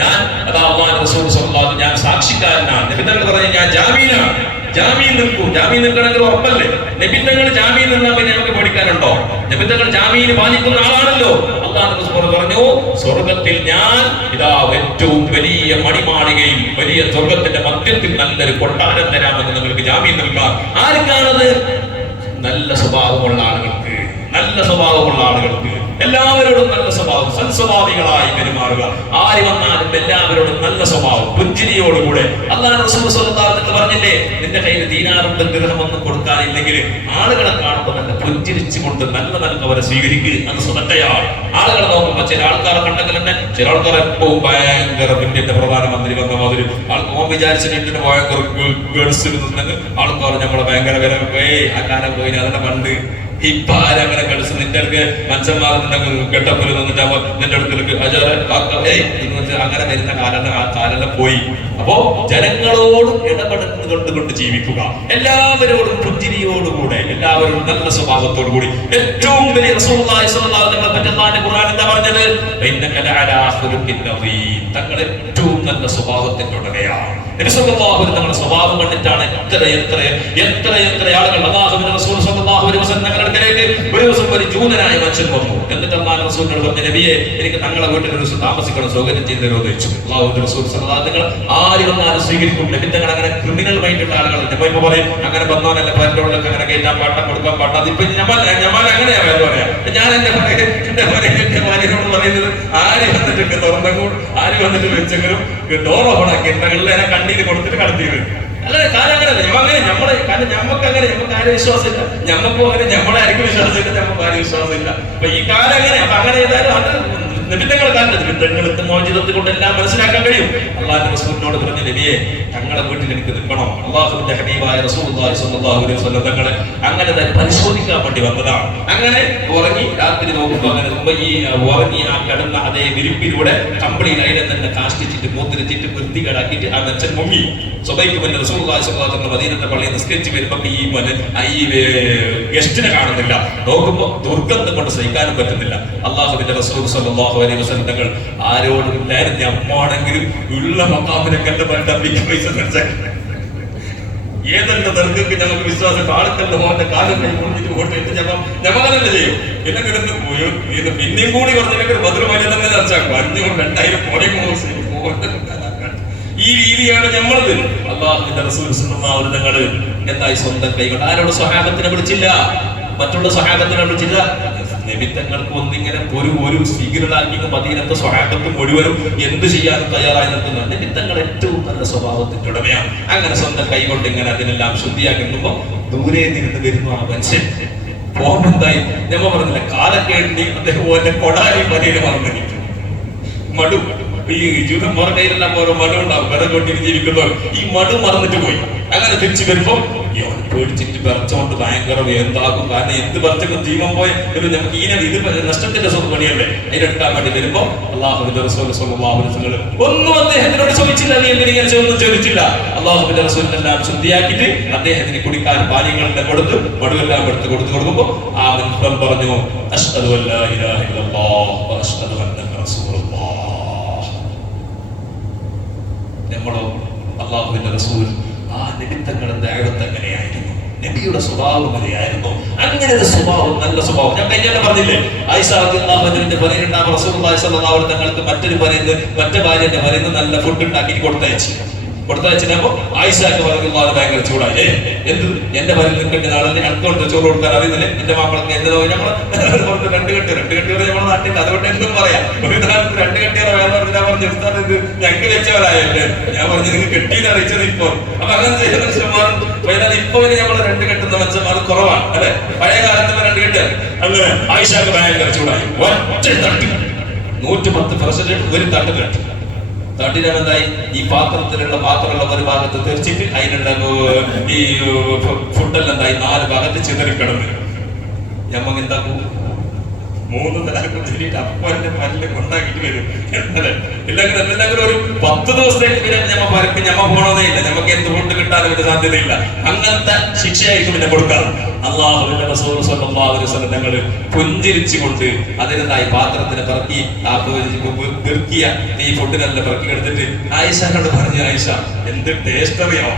ഞാൻ, അതാ അല്ലാഹു റസൂൽ സ്വല്ലല്ലാഹു അലൈഹി വസല്ലം, ഞാൻ സാക്ഷിക്കാരനാണ്. നബി തങ്ങൾ പറഞ്ഞു, ഞാൻ ജാമീനാണ്. ജാമീൻ നിൽക്കൂ. ജാമീൻ നിൽക്കണമെങ്കിൽ ഉറപ്പല്ലേ? നബി തങ്ങൾ ജാമീൻ നിന്നാൽ പിന്നെ നമുക്ക് പേടിക്കാനുണ്ടോ? നബി തങ്ങൾ ജാമീൻ പാലിക്കുന്ന ആളാണല്ലോ. അല്ലാഹു റസൂൽ പറഞ്ഞു, സ്വർഗ്ഗത്തിൽ ഞാൻ ഇതാ ഏറ്റവും വലിയ മണിമാളികയിൽ വലിയ സ്വർഗ്ഗത്തിന്റെ മധ്യത്തിൽ നല്ലൊരു കൊട്ടാരം തരാമെന്ന് നിങ്ങൾക്ക് ജാമീൻ നൽകാം. ആർക്കാണത്? നല്ല സ്വഭാവമുള്ള ആളുകൾക്ക്. നല്ല സ്വഭാവമുള്ള ആളുകൾക്ക് എല്ലാവരോടും നല്ല സ്വഭാവം, സൽസ്വഭാവികളായി പെരുമാറുക. ആര് വന്നാലും എല്ലാവരോടും നല്ല സ്വഭാവം, പുഞ്ചിരിയോടുകൂടെ. അല്ലാഹു റസൂൽ സ്വല്ലല്ലാഹു അലൈഹി വസല്ലം പറഞ്ഞില്ലേ, നിന്റെ കയ്യിൽ ദീനാറും ദിർഹമൊന്നും കൊടുക്കാനില്ലെങ്കിൽ ആളുകളെ കാണുമ്പോൾ നല്ല പുഞ്ചിരിച്ചുകൊണ്ട് നല്ല അവരെ സ്വീകരിക്കുക. അത് സ്വതക്കയാണ്. ആളുകളെ നോക്കുമ്പോൾ ചില ആൾക്കാരെ കണ്ടെങ്കിൽ തന്നെ ചില ആൾക്കാർ എപ്പോഴും ഭയങ്കര ഇന്ത്യന്റെ പ്രധാനമന്ത്രി വന്ന മാതിരി ആൾക്കോ വിചാരിച്ചിട്ട് ഭയങ്കര ഗേൾസിൽ നിന്നെങ്കിൽ ആൾക്കാർ നമ്മളെ ഭയങ്കര വില ആ കാലം പോയി അതിന്റെ പണ്ട് ഇപ്പൊ ആരങ്ങനെ കളിച്ച് നിന്റെ അടുക്ക് മനുഷ്യന്മാരുണ്ടെങ്കിൽ കെട്ടപ്പുല് നിന്നിട്ട് നിന്റെ അടുത്തേക്ക് അങ്ങനെ വരുന്ന കാലെല്ലാം പോയി. അപ്പോ ജനങ്ങളോട് ഇടപെടുന്നത് കൊണ്ട് ജീവിക്കുക. എല്ലാവരോടും പുഞ്ചിരിയോടുകൂടെ, എല്ലാവരും നല്ല സ്വഭാവത്തോടു കൂടി. ഏറ്റവും വലിയ റസൂലുള്ളാഹി സ്വല്ലല്ലാഹു അലൈഹി വസല്ലം പറ്റി അല്ലാഹുവിന്റെ ഖുർആൻ എന്താ പറഞ്ഞത്? ഇന്നക ലഅലാ ഖുലുഖിൻ അദീം. തങ്ങൾ ഏറ്റവും നല്ല സ്വഭാവത്തിന്റെ ഉടമയാണ്. നബി സ്വല്ലല്ലാഹു അലൈഹി വസല്ലം തങ്ങളുടെ സ്വഭാവം കണ്ടിട്ടാണ് എത്ര ആളുകൾ അല്ലാഹുവിന്റെ റസൂൽ സ്വല്ലല്ലാഹു അലൈഹി വസല്ലം തങ്ങളുടെ അടുക്കലേക്ക് ഒരു ദിവസം ഒരു ജൂതനായ മനുഷ്യൻ വന്നു. എന്നിട്ട് അല്ലാഹുവിന്റെ റസൂലിനോട് പറഞ്ഞു, നബിയെ എനിക്ക് തങ്ങളുടെ വീട്ടിൽ ഒരു ദിവസം താമസിക്കണം, സൗകര്യം ചെയ്തു തരുമോ എന്ന് ചോദിച്ചു. അല്ലാഹുവിന്റെ റസൂൽ സ്വല്ലല്ലാഹു അലൈഹി വസല്ലം ആര് വന്നാലും സ്വീകരിക്കും. നബി തങ്ങൾ അങ്ങനെ ക്രിമിനൽ മൈൻഡുള്ള ആളുകളല്ല. ഇപ്പൊ പറയും അങ്ങനെ വന്നോനല്ല പരലോളൊക്കെ അങ്ങനെ കയറ്റാൻ പാട്ടം കൊടുക്കാൻ പാട്ടം. അതിപ്പോ ഞമ്മൾ അങ്ങനെയാ എന്ന് പറയാം. ഞാൻ എന്റെ ഭാര്യയോട് പറയുന്നത്, ആര് വന്നിട്ട് തുറന്നെങ്കിൽ ആര് വന്നിട്ട് വെച്ചെങ്കിലും ഡോർ ഓപ്പൺ ആക്കി എന്നെ കണ്ണീര് കൊടുത്തിട്ട് കടത്തിയത്. അങ്ങനെ കാലം അങ്ങനല്ല. ഞമ്മക്ക് അങ്ങനെ ഞമ്മക്ക് ആരും വിശ്വാസമില്ല. ഞമ്മക്കും അങ്ങനെ ഞമ്മടെ ആർക്കും വിശ്വാസമില്ല, ഞമ്മക്ക് ആരും വിശ്വാസമില്ല. അപ്പൊ ഈ കാലം അങ്ങനെ. അപ്പൊ അങ്ങനെ ഏതായാലും അത് നിബിധങ്ങൾ കാലത്ത് നിബിധങ്ങളെത്ത് മോചിതത്തിൽ കൊണ്ട് എല്ലാം മനസ്സിലാക്കാൻ കഴിയും. അള്ളാഹുവിന്റെ റസൂലിനോട് പറഞ്ഞ നബിയെ തങ്ങളെ വീട്ടിൽ എനിക്ക് നിൽക്കണം. അള്ളാഹുവിന്റെ ഹബീബായ റസൂലുള്ളാഹി സ്വല്ലല്ലാഹു അലൈഹി വസല്ലം തങ്ങളെ അങ്ങനെ പരിശോധിക്കാൻ വേണ്ടി വന്നതാണ്. അങ്ങനെ ഉറങ്ങി രാത്രി നോക്കുമ്പോൾ അങ്ങനെ ഈ ഉറങ്ങി ആ കിടന്ന അതേ വിരിപ്പിലൂടെ കമ്പിളിയിൽ അതിനെ തന്നെ കാഷ്ടിച്ചിട്ട് മൂത്തിരിച്ചിട്ട് വൃത്തികേടാക്കിയിട്ട് ആ മനുഷ്യൻ മുങ്ങി. സ്വബൈക്ക് മുന്നേ റസൂലുള്ളാഹി സ്വല്ലല്ലാഹു അലൈഹി വസല്ലം മദീനത്തെ പള്ളിയിൽ നിസ്കരിച്ച് വരുമ്പോൾ ഈ ഗസ്റ്റിനെ കാണുന്നില്ല. നോക്കുമ്പോൾ ദുർഗന്ധം കൊണ്ട് സഹിക്കാനും പറ്റുന്നില്ല. അള്ളാഹുവിന്റെ റസൂൽ സ്വല്ലല്ലാഹു അലൈഹി വസല്ലം തങ്ങൾ ആരോടും ഇല്ലായിരുന്നു. ഞമ്മാണെങ്കിലും ഉള്ള മക്കാമിനൊക്കെ എന്റെ പൈസ ഏതെന്റെ ദർഗക്ക് ഞങ്ങൾക്ക് വിശ്വാസം ആൾക്കല്ല മോന്റെ കാലം കൈ മുറിഞ്ഞിട്ട് വോട്ടിട്ട് ഞമ്മ ചെയ്യും. പിന്നെ കിടന്ന് പോയോ ഇത് പിന്നെയും കൂടി പറഞ്ഞില്ലെങ്കിൽ ഭദ്രമായി തന്നെ ചർച്ചയാക്കും. 500 ഈ രീതിയാണ് നമ്മളത്. അല്ലാഹുവിന്റെ റസൂൽ സ്വല്ലല്ലാഹു അലൈഹി വസല്ലം തങ്ങൾ എന്തായി സ്വന്തം കൈകൊണ്ട് ആരോട് സ്വഹാബത്തിനെ വിളിച്ചില്ല, മറ്റുള്ള സ്വഹാബത്തിനെ വിളിച്ചില്ല. നബിത്തങ്ങൾക്ക് ഒന്നിങ്ങനെ ഒരു സ്വീകരണാക്കി മദീനത്തെ സ്വഹാബത്ത് മുഴുവനും എന്ത് ചെയ്യാനും തയ്യാറായി നിൽക്കുന്ന നബിത്തങ്ങൾ ഏറ്റവും നല്ല സ്വഭാവത്തിന്റെ ഉടമയാണ്. അങ്ങനെ സ്വന്തം കൈകൊണ്ട് ഇങ്ങനെ അതിനെല്ലാം ശുദ്ധിയാക്കുമ്പോ ദൂരെ നിന്ന് വരുന്നു ആ മനുഷ്യൻ. പോകുമ്പോ എന്തായി ഞമ്മ പറഞ്ഞില്ല കാലക്കേണ്ടി അദ്ദേഹം ഓന്റെ കൊടാരി പനിയുടെ മറന്നിരിക്കും. മടു ഈ ജൂതന്മാർ കയ്യിലെല്ലാം ഓരോ മടു ഉണ്ടാവും, വിറ കൊണ്ടിട്ട് ജീവിക്കുന്നവർ ഈ മടു മറന്നിട്ട് പോയി. അങ്ങനെ തിരിച്ചു വരുമ്പോ പേടിച്ചിട്ട് വിറച്ചോണ്ട് ഭയങ്കര എന്താകും, കാരണം എന്ത് പറിച്ചൊക്കെ ജീവൻ പോയ ഒരു നമുക്ക് ഇത് നഷ്ടത്തിന്റെ സ്വന്തം പണിയല്ലേ. അതിനെടുക്കാൻ വേണ്ടി വരുമ്പോ അള്ളാഹുവിന്റെ റസൂൽ സ്വല്ലല്ലാഹു അലൈഹി വസല്ലം ഒന്നും അദ്ദേഹത്തിനോട് ചോദിച്ചില്ല, നീ എന്തിനെ ചോദിച്ചില്ല. അള്ളാഹുവിന്റെ റസൂലിനെല്ലാം ശുദ്ധിയാക്കിയിട്ട് അദ്ദേഹത്തിന് കുടിക്കാൻ പാനീയങ്ങളെല്ലാം കൊടുത്ത് മടുവെല്ലാം എടുത്ത് കൊടുക്കുമ്പോ ആ മനുഷ്യൻ പറഞ്ഞു, അശ്ഹദു അല്ലാ ഇലാഹ ഇല്ലല്ലാഹ് വ അശ്ഹദു അന്നക റസൂലുള്ളാഹ്. നമ്മളോ അള്ളാഹുവിന്റെ റസൂൽ ആ നിമിത്തങ്ങളുടെ ദഅവത്ത് എങ്ങനെയായിരുന്നു, നബിയുടെ സ്വഭാവം എങ്ങനെയായിരുന്നു, അങ്ങനെ ഒരു സ്വഭാവം, നല്ല സ്വഭാവം. ഞാൻ കഴിഞ്ഞ പറഞ്ഞില്ലേ, ആയിഷ റളിയല്ലാഹു അൻഹയുടെ പറയുന്നുണ്ടാവും റസൂലുള്ളാഹി സ്വല്ലല്ലാഹു അലൈഹി വസല്ലം തങ്ങൾക്ക് മറ്റൊരു ഭാര്യന്റെ പറയുന്ന നല്ല ഫുഡ് ഉണ്ടാക്കി കൊടുത്തയച്ചപ്പോ ആയിഷക്ക് റളിയല്ലാഹു അൻഹ ഭയങ്കര ചൂടായി. എന്ത് എന്റെ ഭാര്യ നിൽക്കേണ്ട നാളെ അക്കൗണ്ട് ചോറ് കൊടുക്കാൻ അറിയുന്നില്ലേ, എന്റെ മക്കൾക്ക് എന്റെ നമ്മള് രണ്ട് കെട്ടിയവരെ നമ്മുടെ നാട്ടിൽ, അതുകൊണ്ട് എന്തും പറയാം. ഒരു നാളത്ത് 2 കെട്ടിയവരെ വേറെ പറഞ്ഞു ഇത് ഞങ്ങൾക്ക് വെച്ചവരായല്ലേ. ഞാൻ പറഞ്ഞു നിങ്ങൾക്ക് കെട്ടിയെന്ന് അറിയിച്ചത് ഇപ്പൊ. അപ്പൊ അങ്ങനെ ചെയ്ത മനുഷ്യന്മാരും ഇപ്പൊ നമ്മള് 2 കെട്ടുന്ന മനുഷ്യന്മാർ കുറവാണ് അല്ലെ. പഴയ കാലത്ത് 2 കെട്ടിയാൽ അങ്ങനെ ആയിഷക്ക് ഭയങ്കര ചൂടായി. ഒറ്റ തട്ട് 110% ഒരു തട്ട് കെട്ടി. തട്ടിനെന്തായി, ഈ പാത്രമുള്ള ഒരു ഭാഗത്ത് തെറിച്ചിട്ട് അതിനുള്ള ഈ ഫുഡെല്ലാം എന്തായി 4 ഭാഗത്ത് ചിതറിക്കിടന്ന്. ഞമ്മ എന്താക്കും, 3 തലക്കും ചെല്ലിട്ട് അപ്പന്റെ പല്ല് കൊണ്ടാക്കിട്ട് വരും. ഇല്ലെങ്കിൽ ഒരു 10 ദിവസത്തേക്ക് പിന്നെ ഞമ്മ പോണതേ ഇല്ല. നമുക്ക് എന്ത് ഫുഡ് കിട്ടാനും ഒരു സാധ്യതയില്ല. അങ്ങനത്തെ ശിക്ഷയായിരിക്കും പിന്നെ കൊടുക്കാം. അല്ലാഹുവിന്റെ റസൂൽ സ്വല്ലല്ലാഹു അലൈഹി വസല്ലം തങ്ങൾ പുഞ്ചിരിച്ചുകൊണ്ട് അതിനെന്തായി പാത്രത്തിന് പറക്കി പെറുക്കിയ ഈ ഫുഡിനെല്ലാം പെറുക്കി എടുത്തിട്ട് ആയിഷയോട് പറഞ്ഞു, ആയിഷ എന്ത് ടേസ്റ്റ് അറിയാമോ,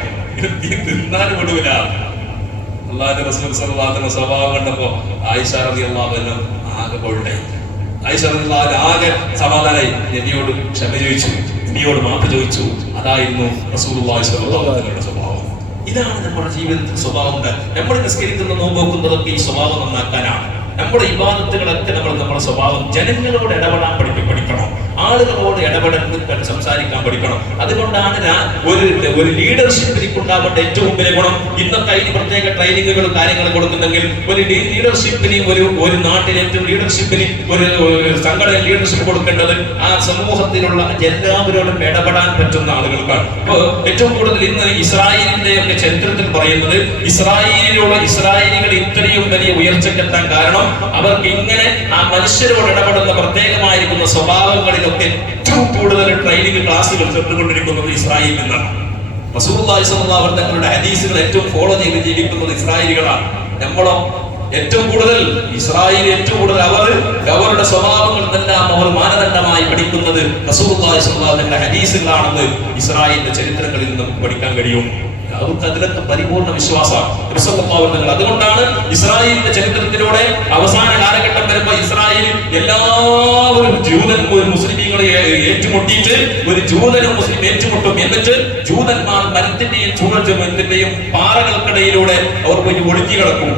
തിന്നാനും വിടൂല. അല്ലാഹുവിന്റെ റസൂൽ സ്വല്ലല്ലാഹു അലൈഹി വസല്ലം സ്വഭാവം കണ്ടപ്പോ ആയിഷ റളിയല്ലാഹു അൻഹ ആകെ കൊള്ളായി. ആയിഷ റളിയല്ലാഹു അൻഹ ആകെ സമാധാനായി. നബിയോട് ക്ഷമ ചോദിച്ചു, നബിയോട് മാപ്പ് ചോദിച്ചു. അതായിരുന്നു റസൂലുള്ളാഹി സ്വല്ലല്ലാഹു അലൈഹി വസല്ലം സ്വഭാവം. ഇതാണ് നമ്മുടെ ജീവിതത്തിൽ സ്വഭാവം. നമ്മൾ നിസ്കരിക്കുന്ന നോമ്പ് നോക്കുന്നതൊക്കെ ഈ സ്വഭാവം നന്നാക്കാനാണ്. നമ്മുടെ ഇബാദത്തുകളൊക്കെ നമ്മുടെ സ്വഭാവം ജനങ്ങളോട് ഇടപെടാൻ പഠിക്കണം, ആളുകളോട് ഇടപെടാൻ സംസാരിക്കാൻ പഠിക്കണം. അതുകൊണ്ടാണ് ഒരു ലീഡർഷിപ്പിലേക്ക് ഉണ്ടാവേണ്ട ഏറ്റവും വലിയ ഗുണം. ഇന്നത്തെ അതിന് പ്രത്യേക ട്രെയിനിങ്ങുകളും കാര്യങ്ങളും കൊടുക്കുന്നെങ്കിൽ ഒരു ലീഡർഷിപ്പിന് ഒരു നാട്ടിൽ ഏറ്റവും ലീഡർഷിപ്പിന് ഒരു സംഘടന ലീഡർഷിപ്പ് കൊടുക്കേണ്ടത് ആ സമൂഹത്തിലുള്ള എല്ലാവരോടും ഇടപെടാൻ പറ്റുന്ന ആളുകൾക്കാണ്. അപ്പോൾ ഏറ്റവും കൂടുതൽ ഇന്ന് ഇസ്രായേലിന്റെ ഒക്കെ ചരിത്രത്തിൽ പറയുന്നത് ഇസ്രായേലികൾ ഇത്രയും വലിയ ഉയർച്ചക്കെത്താൻ കാരണം അവർക്ക് ഇങ്ങനെ ആ മനുഷ്യരോട് ഇടപെടുന്ന പ്രത്യേകമായിരിക്കുന്ന സ്വഭാവങ്ങളിലൊക്കെ ഏറ്റവും കൂടുതൽ ട്രെയിനിങ് ക്ലാസുകൾ ചെന്നുകൊണ്ടിരിക്കുന്നത് ഇസ്രായേലിൽ നിന്നാണ്. റസൂലുള്ളാഹി സ്വല്ലല്ലാഹു അലൈഹി വസല്ലം തങ്ങളുടെ ഹദീസുകൾ ഏറ്റവും ഫോളോ ചെയ്ത് ജീവിക്കുന്നത് ഇസ്രായേലികളാണ്. നമ്മളോ ഏറ്റവും കൂടുതൽ അവരുടെ സ്വഭാവങ്ങളെല്ലാം അവർ മാനദണ്ഡമായി പഠിക്കുന്നത് റസൂലുള്ളാഹി സ്വല്ലല്ലാഹു അലൈഹി വസല്ലം ഹദീസുകളാണെന്ന് ഇസ്രായേലിന്റെ ചരിത്രങ്ങളിൽ നിന്നും പഠിക്കാൻ കഴിയും. അവർക്ക് അതിലൊക്കെ പരിപൂർണ്ണ വിശ്വാസമാണ്. അതുകൊണ്ടാണ് ഇസ്രായേലിന്റെ ചരിത്രത്തിലൂടെ അവസാന കാലഘട്ടം വരുമ്പോ ഇസ്രായേലിൽ എല്ലാവരും മുസ്ലിമീങ്ങളെ ഏറ്റുമുട്ടിയിട്ട് ഒരു ജൂതനും മുസ്ലിം ഏറ്റുമുട്ടും. എന്നിട്ട് ജൂതന്മാർ മരത്തിന്റെയും പാറകൾക്കിടയിലൂടെ അവർ പോയി ഒളിഞ്ഞു കിടക്കും.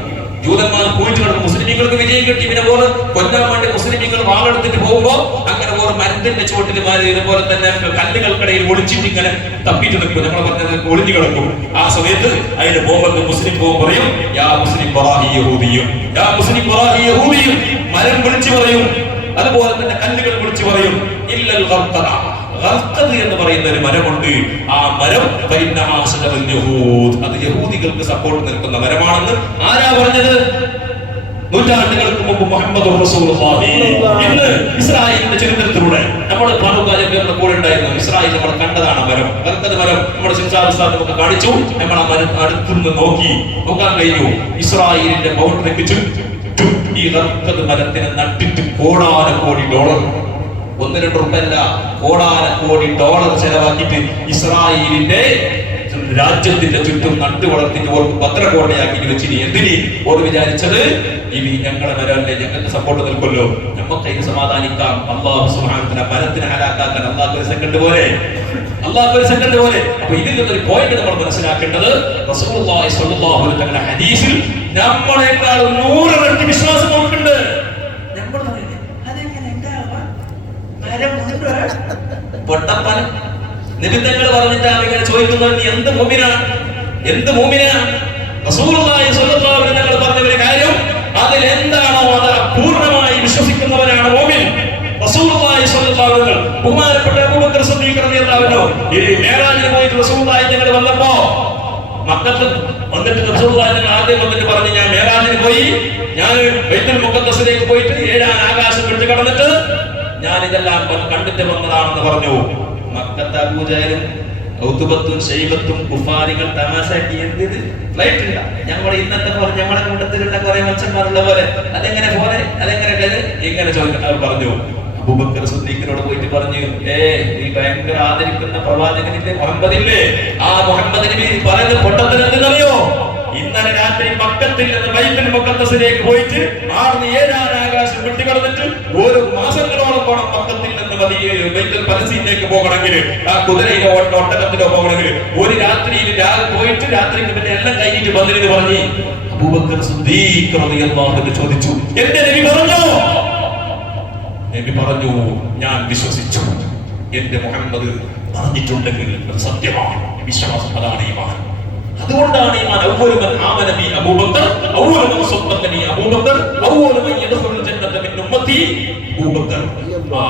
ജൂതന്മാർ പോയിട്ട് കിടക്കും. മുസ്ലിമീങ്ങൾക്ക് വിജയം കിട്ടി. പിന്നെ ഓർ കൊല്ലാൻ വേണ്ടി മുസ്ലിമീങ്ങൾ വാളെടുത്തിട്ട് പോകുമ്പോ അങ്ങനെ ഓർ മരത്തിന്റെ ചുവട്ടിൽ ഇതുപോലെ തന്നെ കല്ലുകൾക്കിടയിൽ ഒളിച്ചിട്ട് ഇങ്ങനെ തപ്പിട്ട് നിൽക്കും. നമ്മൾ പറഞ്ഞത് ഒളിഞ്ഞു കിടക്കും. ആ സമയത്ത് അതിന്റെ പോകുമ്പോൾ മുസ്ലിം പോകും പറയും, യാ മുസ്ലിം ബറാഹി യഹൂദിയും, യാ മുസ്ലിം ബറാഹി യഹൂദിയും. മരം വിളിച്ചു പറയും, അതുപോലെ തന്നെ കല്ലുകൾ വിളിച്ചു പറയും, ഇല്ലൽ ഖർഖദ. ഖർഖദ് എന്ന് പറയുന്ന ഒരു മരമുണ്ട്. ആ മരം അത് യഹൂദികൾക്ക് സപ്പോർട്ട് നിൽക്കുന്ന മരമാണെന്ന് ആരാ പറഞ്ഞത്? നൂറ്റാണ്ടുകൾക്ക് മുമ്പ് മുഹമ്മദ് റസൂലുള്ളാഹി. ഇന്ന് ഇസ്രായേലിന്റെ ചരിത്രത്തിലൂടെ നമ്മൾ നമ്മുടെ കൂടെ ഉണ്ടായിരുന്നു. ഇസ്രായേൽ നമ്മൾ കണ്ടതാണ് മരം, ഖർഖദ് മരം. നമ്മുടെ നമുക്ക് കാണിച്ചു. നമ്മൾ ആ മരം അടുത്തുനിന്ന് നോക്കാൻ കഴിഞ്ഞു. ഇസ്രായേലിന്റെ ബൗണ്ടറിക്ക് ചുറ്റും ഈ ഖർഖദ് മരത്തിന് നട്ടിട്ട് കോടാനക്കോടി ഡോളർ, 1-2 റുപ്യല്ല, കോടാനക്കോടി ഡോളർ ചെലവാക്കിയിട്ട് ഇസ്രായേലിന്റെ രാജ്യത്തിന്റെ ചുറ്റും നട്ടു വളർത്തിട്ട് ഓർക്ക് ഭദ്രകോട്ടയാക്കി വെച്ചിട്ട് എന്തിന് ഓർ വിചാരിച്ചത്? ഇനി ഞങ്ങളുടെ മരമല്ലേ, ഞങ്ങൾക്ക് സപ്പോർട്ട് നിൽക്കുമല്ലോ, നമുക്ക് അതിന് സമാധാനിക്കാം. അല്ലാഹു സുബ്ഹാനഹു വ തആല മരത്തിനെ ഹലാക്കാക്കാൻ അല്ലാഹു ഒരു സെക്കൻഡ് പോലെ. അപ്പൊ ഇതിൽ നിന്നൊരു പോയിന്റ് നമ്മൾ മനസ്സിലാക്കേണ്ടത്, റസൂലുള്ളാഹി സ്വല്ലല്ലാഹു അലൈഹി വസല്ലം ഹദീസിൽ നമ്മളെക്കാൾ 100 ഇരട്ടി വിശ്വാസം നമുക്കുണ്ട്. നമ്മൾ പൊട്ടപ്പൻ നിബിധങ്ങൾ പറഞ്ഞിട്ടാണ് ഇങ്ങനെ ചോദിക്കുന്നത്, നീ എന്ത് മുഅ്മിനാണ്? റസൂലുള്ളാഹി സ്വല്ലല്ലാഹു അലൈഹി വസല്ലം പറഞ്ഞ ഒരു കാര്യം, അത് റസൂലുള്ളാഹി തങ്ങൾ വന്നപ്പോ മക്കത്ത് വന്നിട്ട് റസൂലുള്ളാഹി തങ്ങൾ ആദ്യം വന്നിട്ട് പറഞ്ഞു, ഞാൻ മേറാജിന് പോയി, ഞാൻ ബൈത്തുൽ മുഖദ്ദസിലേക്ക് പോയിട്ട് 7 ആകാശം പിടിച്ച് കടന്നിട്ട് ഞാൻ ഇതെല്ലാം കണ്ടിട്ട് വന്നതാണെന്ന് പറഞ്ഞു. മക്കത്ത് അബൂജഹലും ഔതുബത്തും ശൈബത്തും കുഫാരികൾ തമാശാക്കി എന്തിന് ഫ്ലൈറ്റ് ഇല്ല, ഞങ്ങളുടെ ഇന്നത്തെ പോലെ ഞങ്ങളുടെ കൂട്ടത്തിലുള്ള കുറെ മനുഷ്യന്മാരുള്ള പോലെ അതെങ്ങനെ പോലെ അതെങ്ങനെ ഇങ്ങനെ ചോദിക്കാൻ പറഞ്ഞു. അബൂബക്കർ സിദ്ദീഖിനോട് പോയിട്ട് പറഞ്ഞു, നീ ഭയങ്കര ആദരിക്കുന്ന പ്രവാചകനില്ലേ മുഹമ്മദില്ലേ, ആ മുഹമ്മദ് നബി പറയുന്ന പൊട്ടത്തിന് എന്തെന്നറിയോ? ഇന്നലെ രാത്രി മക്കത്തിൽ നിന്ന് ബൈത്തുൽ മുഖദ്ദസിലേക്ക് പോയിട്ട് 7 ആകാശം വിട്ടുകടന്നിട്ട് ഒരു മാസങ്ങളോളം പോണം മക്കത്തിൽ നിന്ന് ബൈത്തുൽ പലസ്തീനിലേക്ക് പോകണമെങ്കിൽ, ആ കുതിരയിലോ ഒട്ടകത്തിലോ പോകണമെങ്കിൽ ഒരു രാത്രിയിൽ പോയിട്ട് രാത്രിക്ക് പിന്നെ എല്ലാം കഴിഞ്ഞിട്ട് വന്നിട്ട് പറഞ്ഞു. അബൂബക്കർ സിദ്ദീഖ് റളിയല്ലാഹു അൻഹു ചോദിച്ചു, എന്റെ നബി പറഞ്ഞോ? നബി പറഞ്ഞു, ഞാൻ വിശ്വസിച്ചു. എന്റെ മുഹമ്മദ് പറഞ്ഞിട്ടുണ്ടെങ്കിൽ അത് സത്യമാണ്, വിശ്വാസം അതാണ് ഈമാൻ. അതുകൊണ്ടാണ് ഈമാൻ. അവ്വലുമൻ ആമന ബി അബൂബക്കർ, അവ്വലുമൻ സദ്ദഖനി അബൂബക്കർ, അവ്വലുമൻ യദ്ഖുലുൽ ജന്നത മിൻ ഉമ്മത്തി അബൂബക്കർ.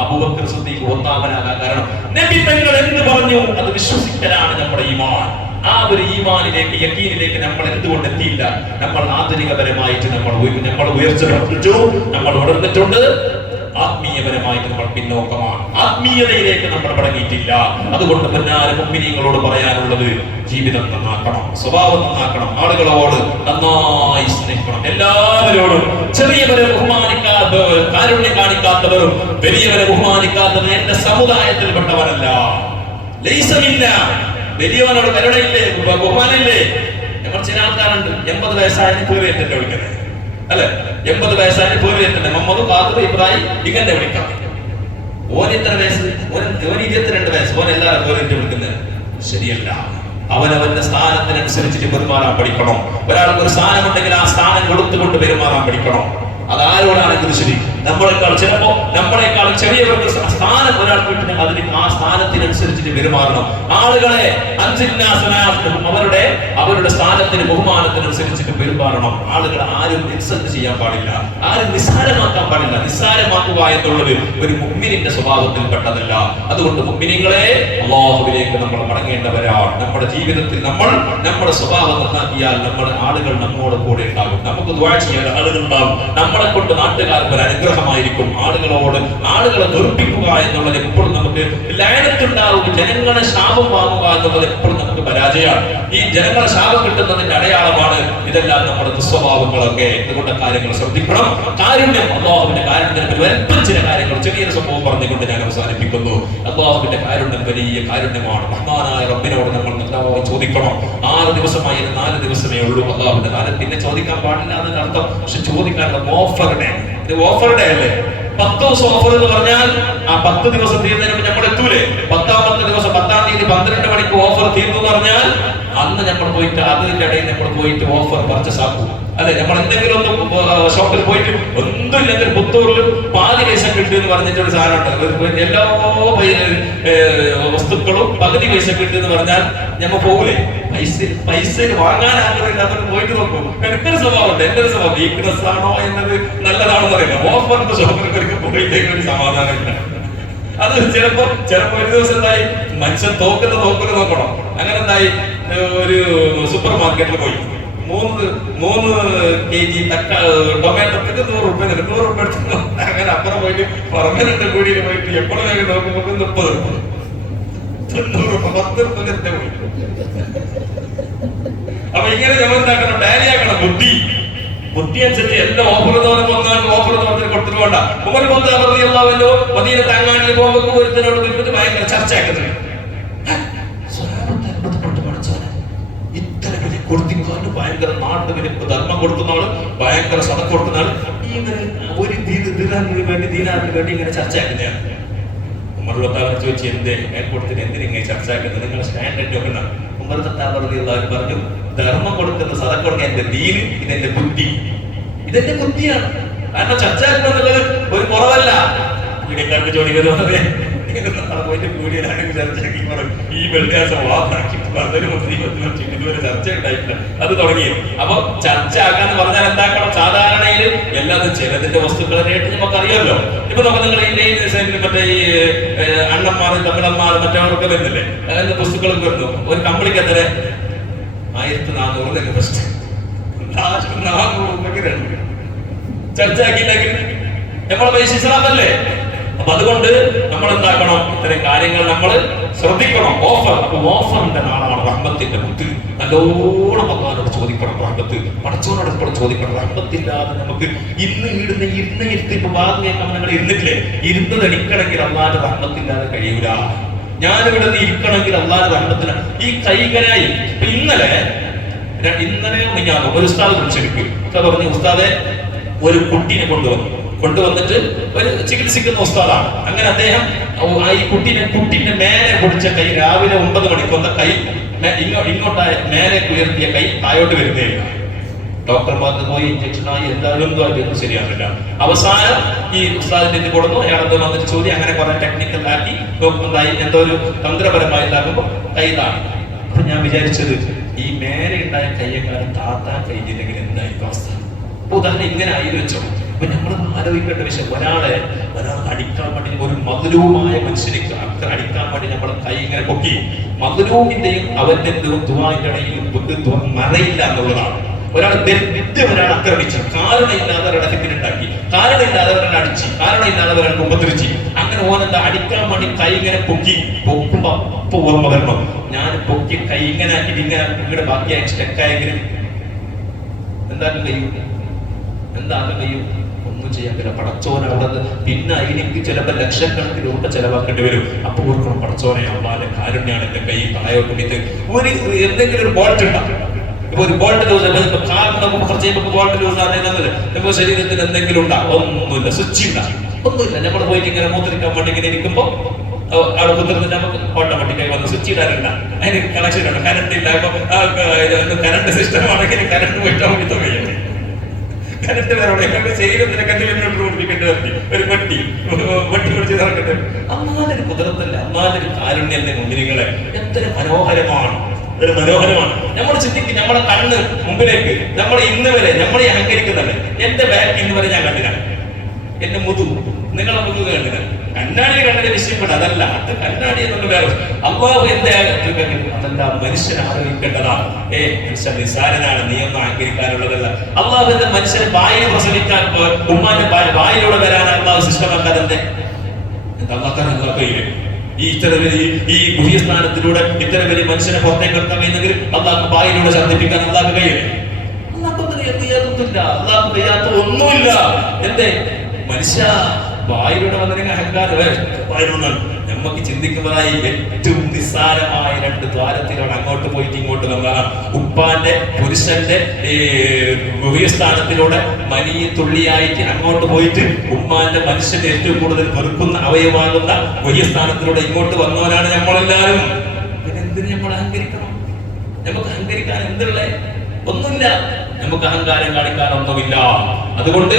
അബൂബക്കർ സിദ്ദീഖ് ഒന്നാമനാകാൻ കാരണം നബി തങ്ങൾ എന്ത് പറഞ്ഞു അത് വിശ്വസിക്കലാണ് നമ്മുടെ ഈമാൻ. ആ ഒരു ഈമാനിലേക്ക് യഖീനിലേക്ക് നമ്മൾ എന്തുകൊണ്ട് എത്തിയില്ല? നമ്മൾ ആധുനികപരമായിട്ട് നമ്മൾ ഉയർച്ച പ്രാപിച്ചു, നമ്മൾ ഉണർന്നിട്ടുണ്ട്. ആത്മീയപരമായിട്ട് നമ്മൾ പിന്നോക്കമാണ്, ആത്മീയതയിലേക്ക് നമ്മൾ മടങ്ങിയിട്ടില്ല. അതുകൊണ്ട് പൊന്നാര മുഅ്മിനീങ്ങളോട് പറയാനുള്ളത്, ജീവിതം നന്നാക്കണം, സ്വഭാവം നന്നാക്കണം, ആളുകളോട് നന്നായി സ്നേഹിക്കണം, എല്ലാവരോടും. ചെറിയവരെ ബഹുമാനിക്കാത്ത, കാരുണ്യം കാണിക്കാത്തവരും വലിയവരെ ബഹുമാനിക്കാത്തവരും എന്റെ സമുദായത്തിൽപ്പെട്ടവരല്ല. ലൈസമില്ല. വലിയവനോട് കരുണയില്ലേ, ബഹുമാനില്ലേ? നമ്മൾ ചില ആൾക്കാരുണ്ട് 80 വയസ്സായതിന് പേരേറ്റല്ലേ വിളിക്കുന്നത്, അല്ലെ? 80 വയസ്സായതിന് പേരേറ്റല്ലേ മുഹമ്മദ് ഖാദർ ഇബ്രാഹിം ഇങ്ങനെ വിളിക്കാം. ഓൻ ഇത്ര വയസ്സ്, ഓൻ 22 വയസ്സ്, ഓൻ എല്ലാവരും പേരേറ്റ് വിളിക്കുന്നത് ശരിയല്ല. അവനവന്റെ സ്ഥാനത്തിനനുസരിച്ചിട്ട് പെരുമാറാൻ പഠിക്കണം. ഒരാൾക്ക് ഒരു സ്ഥാനമുണ്ടെങ്കിൽ ആ സ്ഥാനം കൊടുത്തുകൊണ്ട് പെരുമാറാൻ പഠിക്കണം. അതാരോടാണെങ്കിലും ശരി. നമ്മളെക്കാൾ ചെറിയവർക്ക് സ്ഥാനം ഒരാൾക്ക് കിട്ടുന്ന അതിന് ആ സ്ഥാനത്തിനനുസരിച്ചിട്ട് പെരുമാറണം. ആളുകളെ അവരുടെ സ്ഥാനത്തിന് ബഹുമാനത്തിനനുസരിച്ചിട്ട് പെരുമാറണം. ആളുകളെ ആരും ഇൻസൾട്ട് ചെയ്യാൻ പാടില്ല, ആരും നിസ്സാരമാക്കാൻ പാടില്ല. നിസ്സാരമാക്കുക എന്നുള്ളത് ഒരു മുഅ്മിനിന്റെ സ്വഭാവത്തിൽപ്പെട്ടതല്ല. അതുകൊണ്ട് മുഅ്മിനീങ്ങളെ, അല്ലാഹുവിലേക്ക് നമ്മൾ മടങ്ങേണ്ടവരാണ്. നമ്മുടെ ജീവിതത്തിൽ നമ്മൾ നമ്മുടെ സ്വഭാവം നന്നാക്കിയാൽ നമ്മുടെ ആളുകൾ നമ്മോട് കൂടെ ഉണ്ടാകും. നമുക്ക് ദുആ ചെയ്യാൻ ആളുകൾ ഉണ്ടാകും. നമ്മളെ കൊണ്ട് നാട്ടുകാർക്ക് ഒരു അനുഗ്രഹമായിരിക്കും. ആളുകളെ വെറുപ്പിക്കുക എന്നുള്ളത് എപ്പോഴും നമുക്ക് ലയനത്തുണ്ടാവുക, ജനങ്ങളെ ശാപം വാങ്ങുക എന്നുള്ളത് എപ്പോഴും നമുക്ക് പരാജയമാണ്. ഈ ജനങ്ങളെ ശാപം കിട്ടുന്നതിന്റെ അടയാളമാണ് ഇതെല്ലാം നമ്മുടെ ദുസ്വഭാവങ്ങളൊക്കെ. ഇതുകൊണ്ട് കാര്യങ്ങൾ ശ്രദ്ധിക്കണം. കാരുണ്യം, അല്ലാഹുവിന്റെ കാരുണ്യത്തിന് വലുപ്പം ചില കാര്യങ്ങൾ, ചെറിയൊരു സംഭവം പറഞ്ഞുകൊണ്ട് ഞാൻ അവസാനിപ്പിക്കുന്നു. അല്ലാഹുവിന്റെ കാരുണ്യം വലിയ കാരുണ്യമാണ്. റഹ്മാനായ റബ്ബിനോട് നമ്മൾ നന്നായി ചോദിക്കണം. 6 ദിവസമായി 4 ദിവസമേ ഉള്ളൂ അല്ലാഹുവിന്റെ കാലം, പിന്നെ ചോദിക്കാൻ പാടില്ല എന്നതിന്റെ അർത്ഥം. പക്ഷെ ചോദിക്കാനുള്ള ഓഫർ ഡേ, ഇത് ഓഫർ ഡേ അല്ലേ? 10 ദിവസം ഓഫർ എന്ന് പറഞ്ഞാൽ ആ 10 ദിവസം തീരുന്നതിന് നമ്മൾ എത്തൂലേ? 10ാമത്തെ ദിവസം 10-ാം തീയതി 12 മണിക്ക് ഓഫർ തീർന്നു എന്ന് പറഞ്ഞാൽ അന്ന് നമ്മൾ പോയിട്ട് അതിന്റെ ഇടയിൽ നമ്മൾ പോയിട്ട് ഓഫർ പർച്ചേസ് ആക്കും, അല്ലെ? നമ്മൾ എന്തെങ്കിലും ഒന്ന് ഷോപ്പിൽ പോയിട്ട് ഒന്നുമില്ലെങ്കിൽ പുത്തൂരിൽ പാതി പൈസ കിട്ടും എന്ന് പറഞ്ഞിട്ടൊരു സാധനം ഉണ്ട്. എല്ലാ വസ്തുക്കളും പകുതി പൈസ കിട്ടും എന്ന് പറഞ്ഞാൽ ഞമ്മ പോകൂലേ? പൈസ വാങ്ങാൻ ആഗ്രഹമില്ലാത്തവർ പോയിട്ട് നോക്കും. എനിക്കൊരു സ്വഭാവമുണ്ട്, എന്റെ ഒരു സ്വഭാവം വീക്ക്നെസ് ആണോ എന്നത് നല്ലതാണെന്ന് പറയുന്നത്. ഓഫറിന്റെ ഷോപ്പിലേക്ക് പോയിട്ടേക്ക് ഒരു സമാധാനമില്ല. അത് ചിലപ്പോ ഒരു ദിവസം എന്തായി, മനുഷ്യൻ തോക്കുന്ന നോക്കണം. അങ്ങനെ എന്തായി, ഒരു സൂപ്പർ മാർക്കറ്റിൽ പോയി 3 kg ടൊമാറ്റോക്ക് 100 രൂപ, 100 രൂപ എടുത്തു. അങ്ങനെ അപ്പുറം പോയിട്ട് പറമ്പനുണ്ട് കൂടിയിൽ പോയിട്ട് എപ്പോഴും നോക്കുമ്പോൾ 30 രൂപ, 90 രൂപ, 10 രൂപ പോയി. അപ്പൊ ഇങ്ങനെ നമ്മൾ എന്താക്കണം? ടാലി ആക്കണം. ബുദ്ധി അനുസരിച്ച് എല്ലാ ഓഫർ എന്ന് പറയുമ്പോൾ ഓഫർ എന്ന് പറഞ്ഞാൽ കൊടുത്തിട്ട് വേണ്ട. ഉമർ റളിയല്ലാഹു മദീന താങ്ങാനിൽ പോകുമ്പോൾ ഒരുത്തനോട് വരുന്നത് ഭയങ്കര ചർച്ചയാക്കുന്നത്. ഇത്ര വലിയ കൊടുത്തിക്കാണ്ട് ഭയങ്കര നാട്ടിന് ധർമ്മം കൊടുക്കുന്ന ആള്, ഭയങ്കര സദഖ കൊടുക്കുന്ന ആള്, ഇങ്ങനെ ഒരു ദീനാറിന് വേണ്ടി ഇങ്ങനെ ചർച്ചയാക്കുന്നതാണ്. ഉമർ ചോദിച്ചു, എന്തേ കൊടുത്തിട്ട് എന്തിനെ ചർച്ചയാക്കുന്നത്? നിങ്ങൾ സ്റ്റാൻഡേർഡ് നോക്കണം. ഉമർ റളിയല്ലാഹു പറഞ്ഞു, ധർമ്മം കൊടുക്കുന്ന സദഖ കൊടുക്കാൻ എന്റെ ദീന്, ഇതെന്റെ ബുദ്ധി, ഇതെന്റെ ബുദ്ധിയാണ്. കാരണം ചർച്ചയാക്കുക എന്നുള്ളത് ഒരു കുറവല്ല. വീടിക്കാർക്ക് ചോദിക്കുന്നത് പോയിട്ട് കൂടിയാണെങ്കിൽ ചർച്ചയാക്കി പറയും. ഈ വ്യത്യാസം വാക്കാക്കി ഇതുവരെ ചർച്ച ഉണ്ടായിട്ടില്ല, അത് തുടങ്ങി. അപ്പൊ ചർച്ച ആക്കാന്ന് പറഞ്ഞാൽ എന്താക്കണം? സാധാരണ ഈ കടയിൽ എല്ലാതും ചിലതിന്റെ വസ്തുക്കളായിട്ട് നമുക്കറിയാമല്ലോ. ഇപ്പൊ നമുക്ക് നിങ്ങൾ മറ്റേ ഈ അണ്ണന്മാർ തമിഴന്മാർ മറ്റവരൊക്കെ വരുന്നില്ലേ, അതിന്റെ പുസ്തകങ്ങളൊക്കെ വരുന്നു. ഒരു കമ്പിളിക്ക് എത്ര 1400 തന്നെ ഫസ്റ്റ് 400 ചർച്ചയാക്കിയില്ലെങ്കിൽ നമ്മളെ പൈസ ഇസ്ലാമല്ലേ. അപ്പൊ അതുകൊണ്ട് നമ്മൾ എന്താക്കണം, ഇത്തരം കാര്യങ്ങൾ നമ്മൾ ശ്രദ്ധിക്കണം. ഓഫറിന്റെ നാളാണ് റഹ്മത്തിന്റെ മുത്ത്. നല്ലോണം അള്ളാഹുവോട് ചോദിക്കണം റഹ്മത്ത്, പടച്ചവനോട് എപ്പോഴും ചോദിക്കണം. റഹ്മത്തില്ലാതെ നമുക്ക് ഇന്ന് ഇരുന്ന് ഇപ്പൊ ഭാഗം കേൾക്കാൻ നിങ്ങൾ ഇരുന്നിട്ടില്ലേ, ഇരുന്നത് എണിക്കണമെങ്കിൽ അള്ളാഹുന്റെ റഹ്മത്തില്ലാതെ കഴിയൂല. ഞാനിവിടെ നിന്ന് ഇരിക്കണമെങ്കിൽ അള്ളാഹുന്റെ റഹ്മത്തിന് ഈ കൈകനായി. ഇപ്പൊ ഇന്നലെ ഞാൻ ഒരു ഉസ്താദ് വിളിച്ചെടുക്കും. പറഞ്ഞു, ഉസ്താദെ ഒരു കുട്ടീനെ കൊണ്ടുവന്നിട്ട് ഒരു ചികിത്സിക്കുന്ന ഉസ്താദാണ്. അങ്ങനെ അദ്ദേഹം ഈ കുട്ടീന്റെ മേലെ പൊടിച്ച കൈ രാവിലെ 9 മണിക്കൊന്ന കൈ ഇങ്ങോട്ടായ മേലെ ഉയർത്തിയ കൈ താഴോട്ട് വരുന്നേയില്ല. ഡോക്ടർമാർക്ക് പോയി ഇഞ്ചക്ഷനായി എന്തായാലും ഒന്നും ശരിയാവില്ല. അവസാനം ഈ ഉസ്താദിന്റെ കൊടുന്നു. അയാളെന്തോ വന്നിട്ട് ചോദ്യം, അങ്ങനെ കുറെ ടെക്നിക്കൽ ആക്കി നോക്കുന്നതായി എന്തോ ഒരു തന്ത്രപരമായി ഉണ്ടാക്കുമ്പോൾ കൈ താണു. അപ്പൊ ഞാൻ വിചാരിച്ചത്, ഈ മേലെ ഉണ്ടായ കയ്യെക്കാലം താത്താൻ കഴിഞ്ഞില്ലെങ്കിൽ എന്തായിരിക്കും അവസ്ഥ? ഉദാഹരണം ഇങ്ങനെ ആയി വെച്ചോ. അപ്പൊ നമ്മൾ ആലോചിക്കേണ്ട വിഷയം, ഒരാളെ അടിക്കാൻ വേണ്ടി, ഒരു മദ്ലൂമായ മനുഷ്യനിക്ക് അടിക്കാൻ വേണ്ടി നമ്മളെ കൈ ഇങ്ങനെ പൊക്കി, മദ്ലൂമിന്റെയും അവന്റെ ദുആന്റെ ഇടയിൽ മറയില്ല എന്നുള്ളതാണ്. ഒരാൾ ഒരാൾ ആക്രമിച്ചു, കാരണമില്ലാതെ ഒരാളെ ഫിത്തിനുണ്ടാക്കി, കാരണമില്ലാതെ ഒരാൾ അടിച്ച്, കാരണമില്ലാതെ ഒരാൾ ഉപദ്രവിച്ച്, അങ്ങനെ ഓനെന്താ അടിക്കാൻ വേണ്ടി കൈ ഇങ്ങനെ പൊക്കുമ്പോ അപ്പൊ ഓർമ്മ വരണോ, ഞാൻ പൊക്കി കൈ ഇങ്ങനെ ആക്കിയിട്ട് ഇങ്ങനെ ഇവിടെ ബാക്കിയായി സ്റ്റെക്കായെങ്കിലും എന്താക്കും കഴിയും? ഒന്നും ചെയ്യാൻ പറ്റില്ല. പടച്ചോനെ അവിടെ പിന്നെ എനിക്ക് ചിലപ്പോൾ ലക്ഷക്കണക്കിന് രൂപ ചെലവാക്കേണ്ടി വരും. അപ്പൊ ഓർക്കണം, പടച്ചോനെ അള്ളാന്റെ കാരുണ്യാണ് എന്റെ കൈ താഴോട്ട് ഇത് ഒരു എന്തെങ്കിലും ഒരു ബോൾട്ട് ഉണ്ടാകും. ഇപ്പൊ ഒരു ബോൾട്ട് ലൂസ് ബോൾട്ട് ലൂസ് ആണെന്നുള്ളത് ഇപ്പൊ ശരീരത്തിന് എന്തെങ്കിലും ഉണ്ടാകും, ഒന്നുമില്ല. സ്വിച്ച് ഉണ്ടാകും, ഒന്നുമില്ല. നമ്മൾ പോയിട്ട് ഇങ്ങനെ മൂത്രിക്കാൻ വേണ്ടി ഇങ്ങനെ ഇരിക്കുമ്പോ അവിടെ കുതിർന്നിട്ട് നമുക്ക് ഓട്ടോമാറ്റിക്കായി വന്ന് സ്വിച്ച് ഇടാനുണ്ട. അതിന് കണക്ഷൻ ഉണ്ട്. കറണ്ട് ഇല്ല. ഇപ്പൊ കറണ്ട് സിസ്റ്റം ആണെങ്കിൽ കറണ്ട് പോയിട്ട് കഴിയും. കറണ്ട് വേറെ ശരീരത്തിനൊക്കെ ഓടിപ്പിക്കേണ്ടി വരട്ടി ഒരു വെട്ടി പിടിച്ച് നടക്കട്ടെ. അന്നാലൊരു കുതിരത്തല്ല, അന്നാലൊരു കാരുണ്യന്റെ മുന്നിലുകളെ എത്ര മനോഹരമാണ്, ഒരു മനോഹരമാണ്. നമ്മൾ ചിന്തിക്കും, നമ്മളെ കണ്ണ് മുമ്പിലേക്ക് നമ്മൾ ഇന്ന് വരെ നമ്മൾ അഹങ്കരിക്കുന്നല്ലേ. എന്റെ ബാക്ക് ഇന്ന് വരെ ഞാൻ കണ്ടില്ല, എന്റെ നിങ്ങളെ മുതുക് കണ്ടില്ല. കണ്ണാടി കണ്ടതിന് വിഷയപ്പെട്ട് അതല്ല, അത് കണ്ണാടി എന്നുള്ള വേറെ. അള്ളാഹു എന്റെ അതല്ല, മനുഷ്യനെ ആലോചിക്കേണ്ടതാണ്. മനുഷ്യൻ നിസ്സാരനാണ്, നീ ഒന്നും അഹങ്കരിക്കാനുള്ളതല്ല. അള്ളാഹു എന്റെ മനുഷ്യനെ വായിൽ പ്രസവിക്കാൻ ഉമ്മാന്റെ വായിലൂടെ വരാൻ അള്ളാഹു ശിഷ്ടമാക്കാതെ ഈ ഗുഹ്യസ്ഥാനത്തിലൂടെ ഇത്തരം വലിയ മനുഷ്യനെ പുറത്തേക്ക് എടുക്കാൻ കഴിയുന്നെങ്കിൽ അള്ളാഹ് വായിലൂടെ ഛർദ്ദിപ്പിക്കാൻ അള്ളാഹ് കഴിയും. അള്ളാഹ് കഴിയാത്ത ഒന്നുമില്ല. എന്തേ മനുഷ്യ വായിലൂടെ വന്നില്ലെങ്കിൽ അഹങ്കാരം നമുക്ക് ചിന്തിക്കുന്നതായി ഏറ്റവും നിസ്സാരമായ 2 ദ്വാരത്തിലാണ് അങ്ങോട്ട് പോയിട്ട് ഇങ്ങോട്ട് വന്നതാണ്. ഉപ്പാന്റെ പുരുഷന്റെ ഗുഹ്യസ്ഥാനത്തിലൂടെ വലിയ തുള്ളിയായിട്ട് അങ്ങോട്ട് പോയിട്ട് ഉമ്മാന്റെ മനുഷ്യന്റെ ഏറ്റവും കൂടുതൽ വെറുക്കുന്ന അവയവാകുന്ന ഗുഹ്യസ്ഥാനത്തിലൂടെ ഇങ്ങോട്ട് വന്നവരാണ് നമ്മളെല്ലാവരും. പിന്നെ എന്തിന് നമ്മൾ അഹങ്കരിക്കണം? നമുക്ക് അഹങ്കരിക്കാൻ എന്തുള്ള ഒന്നുമില്ല. നമുക്ക് അഹങ്കാരം കാണിക്കാനൊന്നുമില്ല. അതുകൊണ്ട്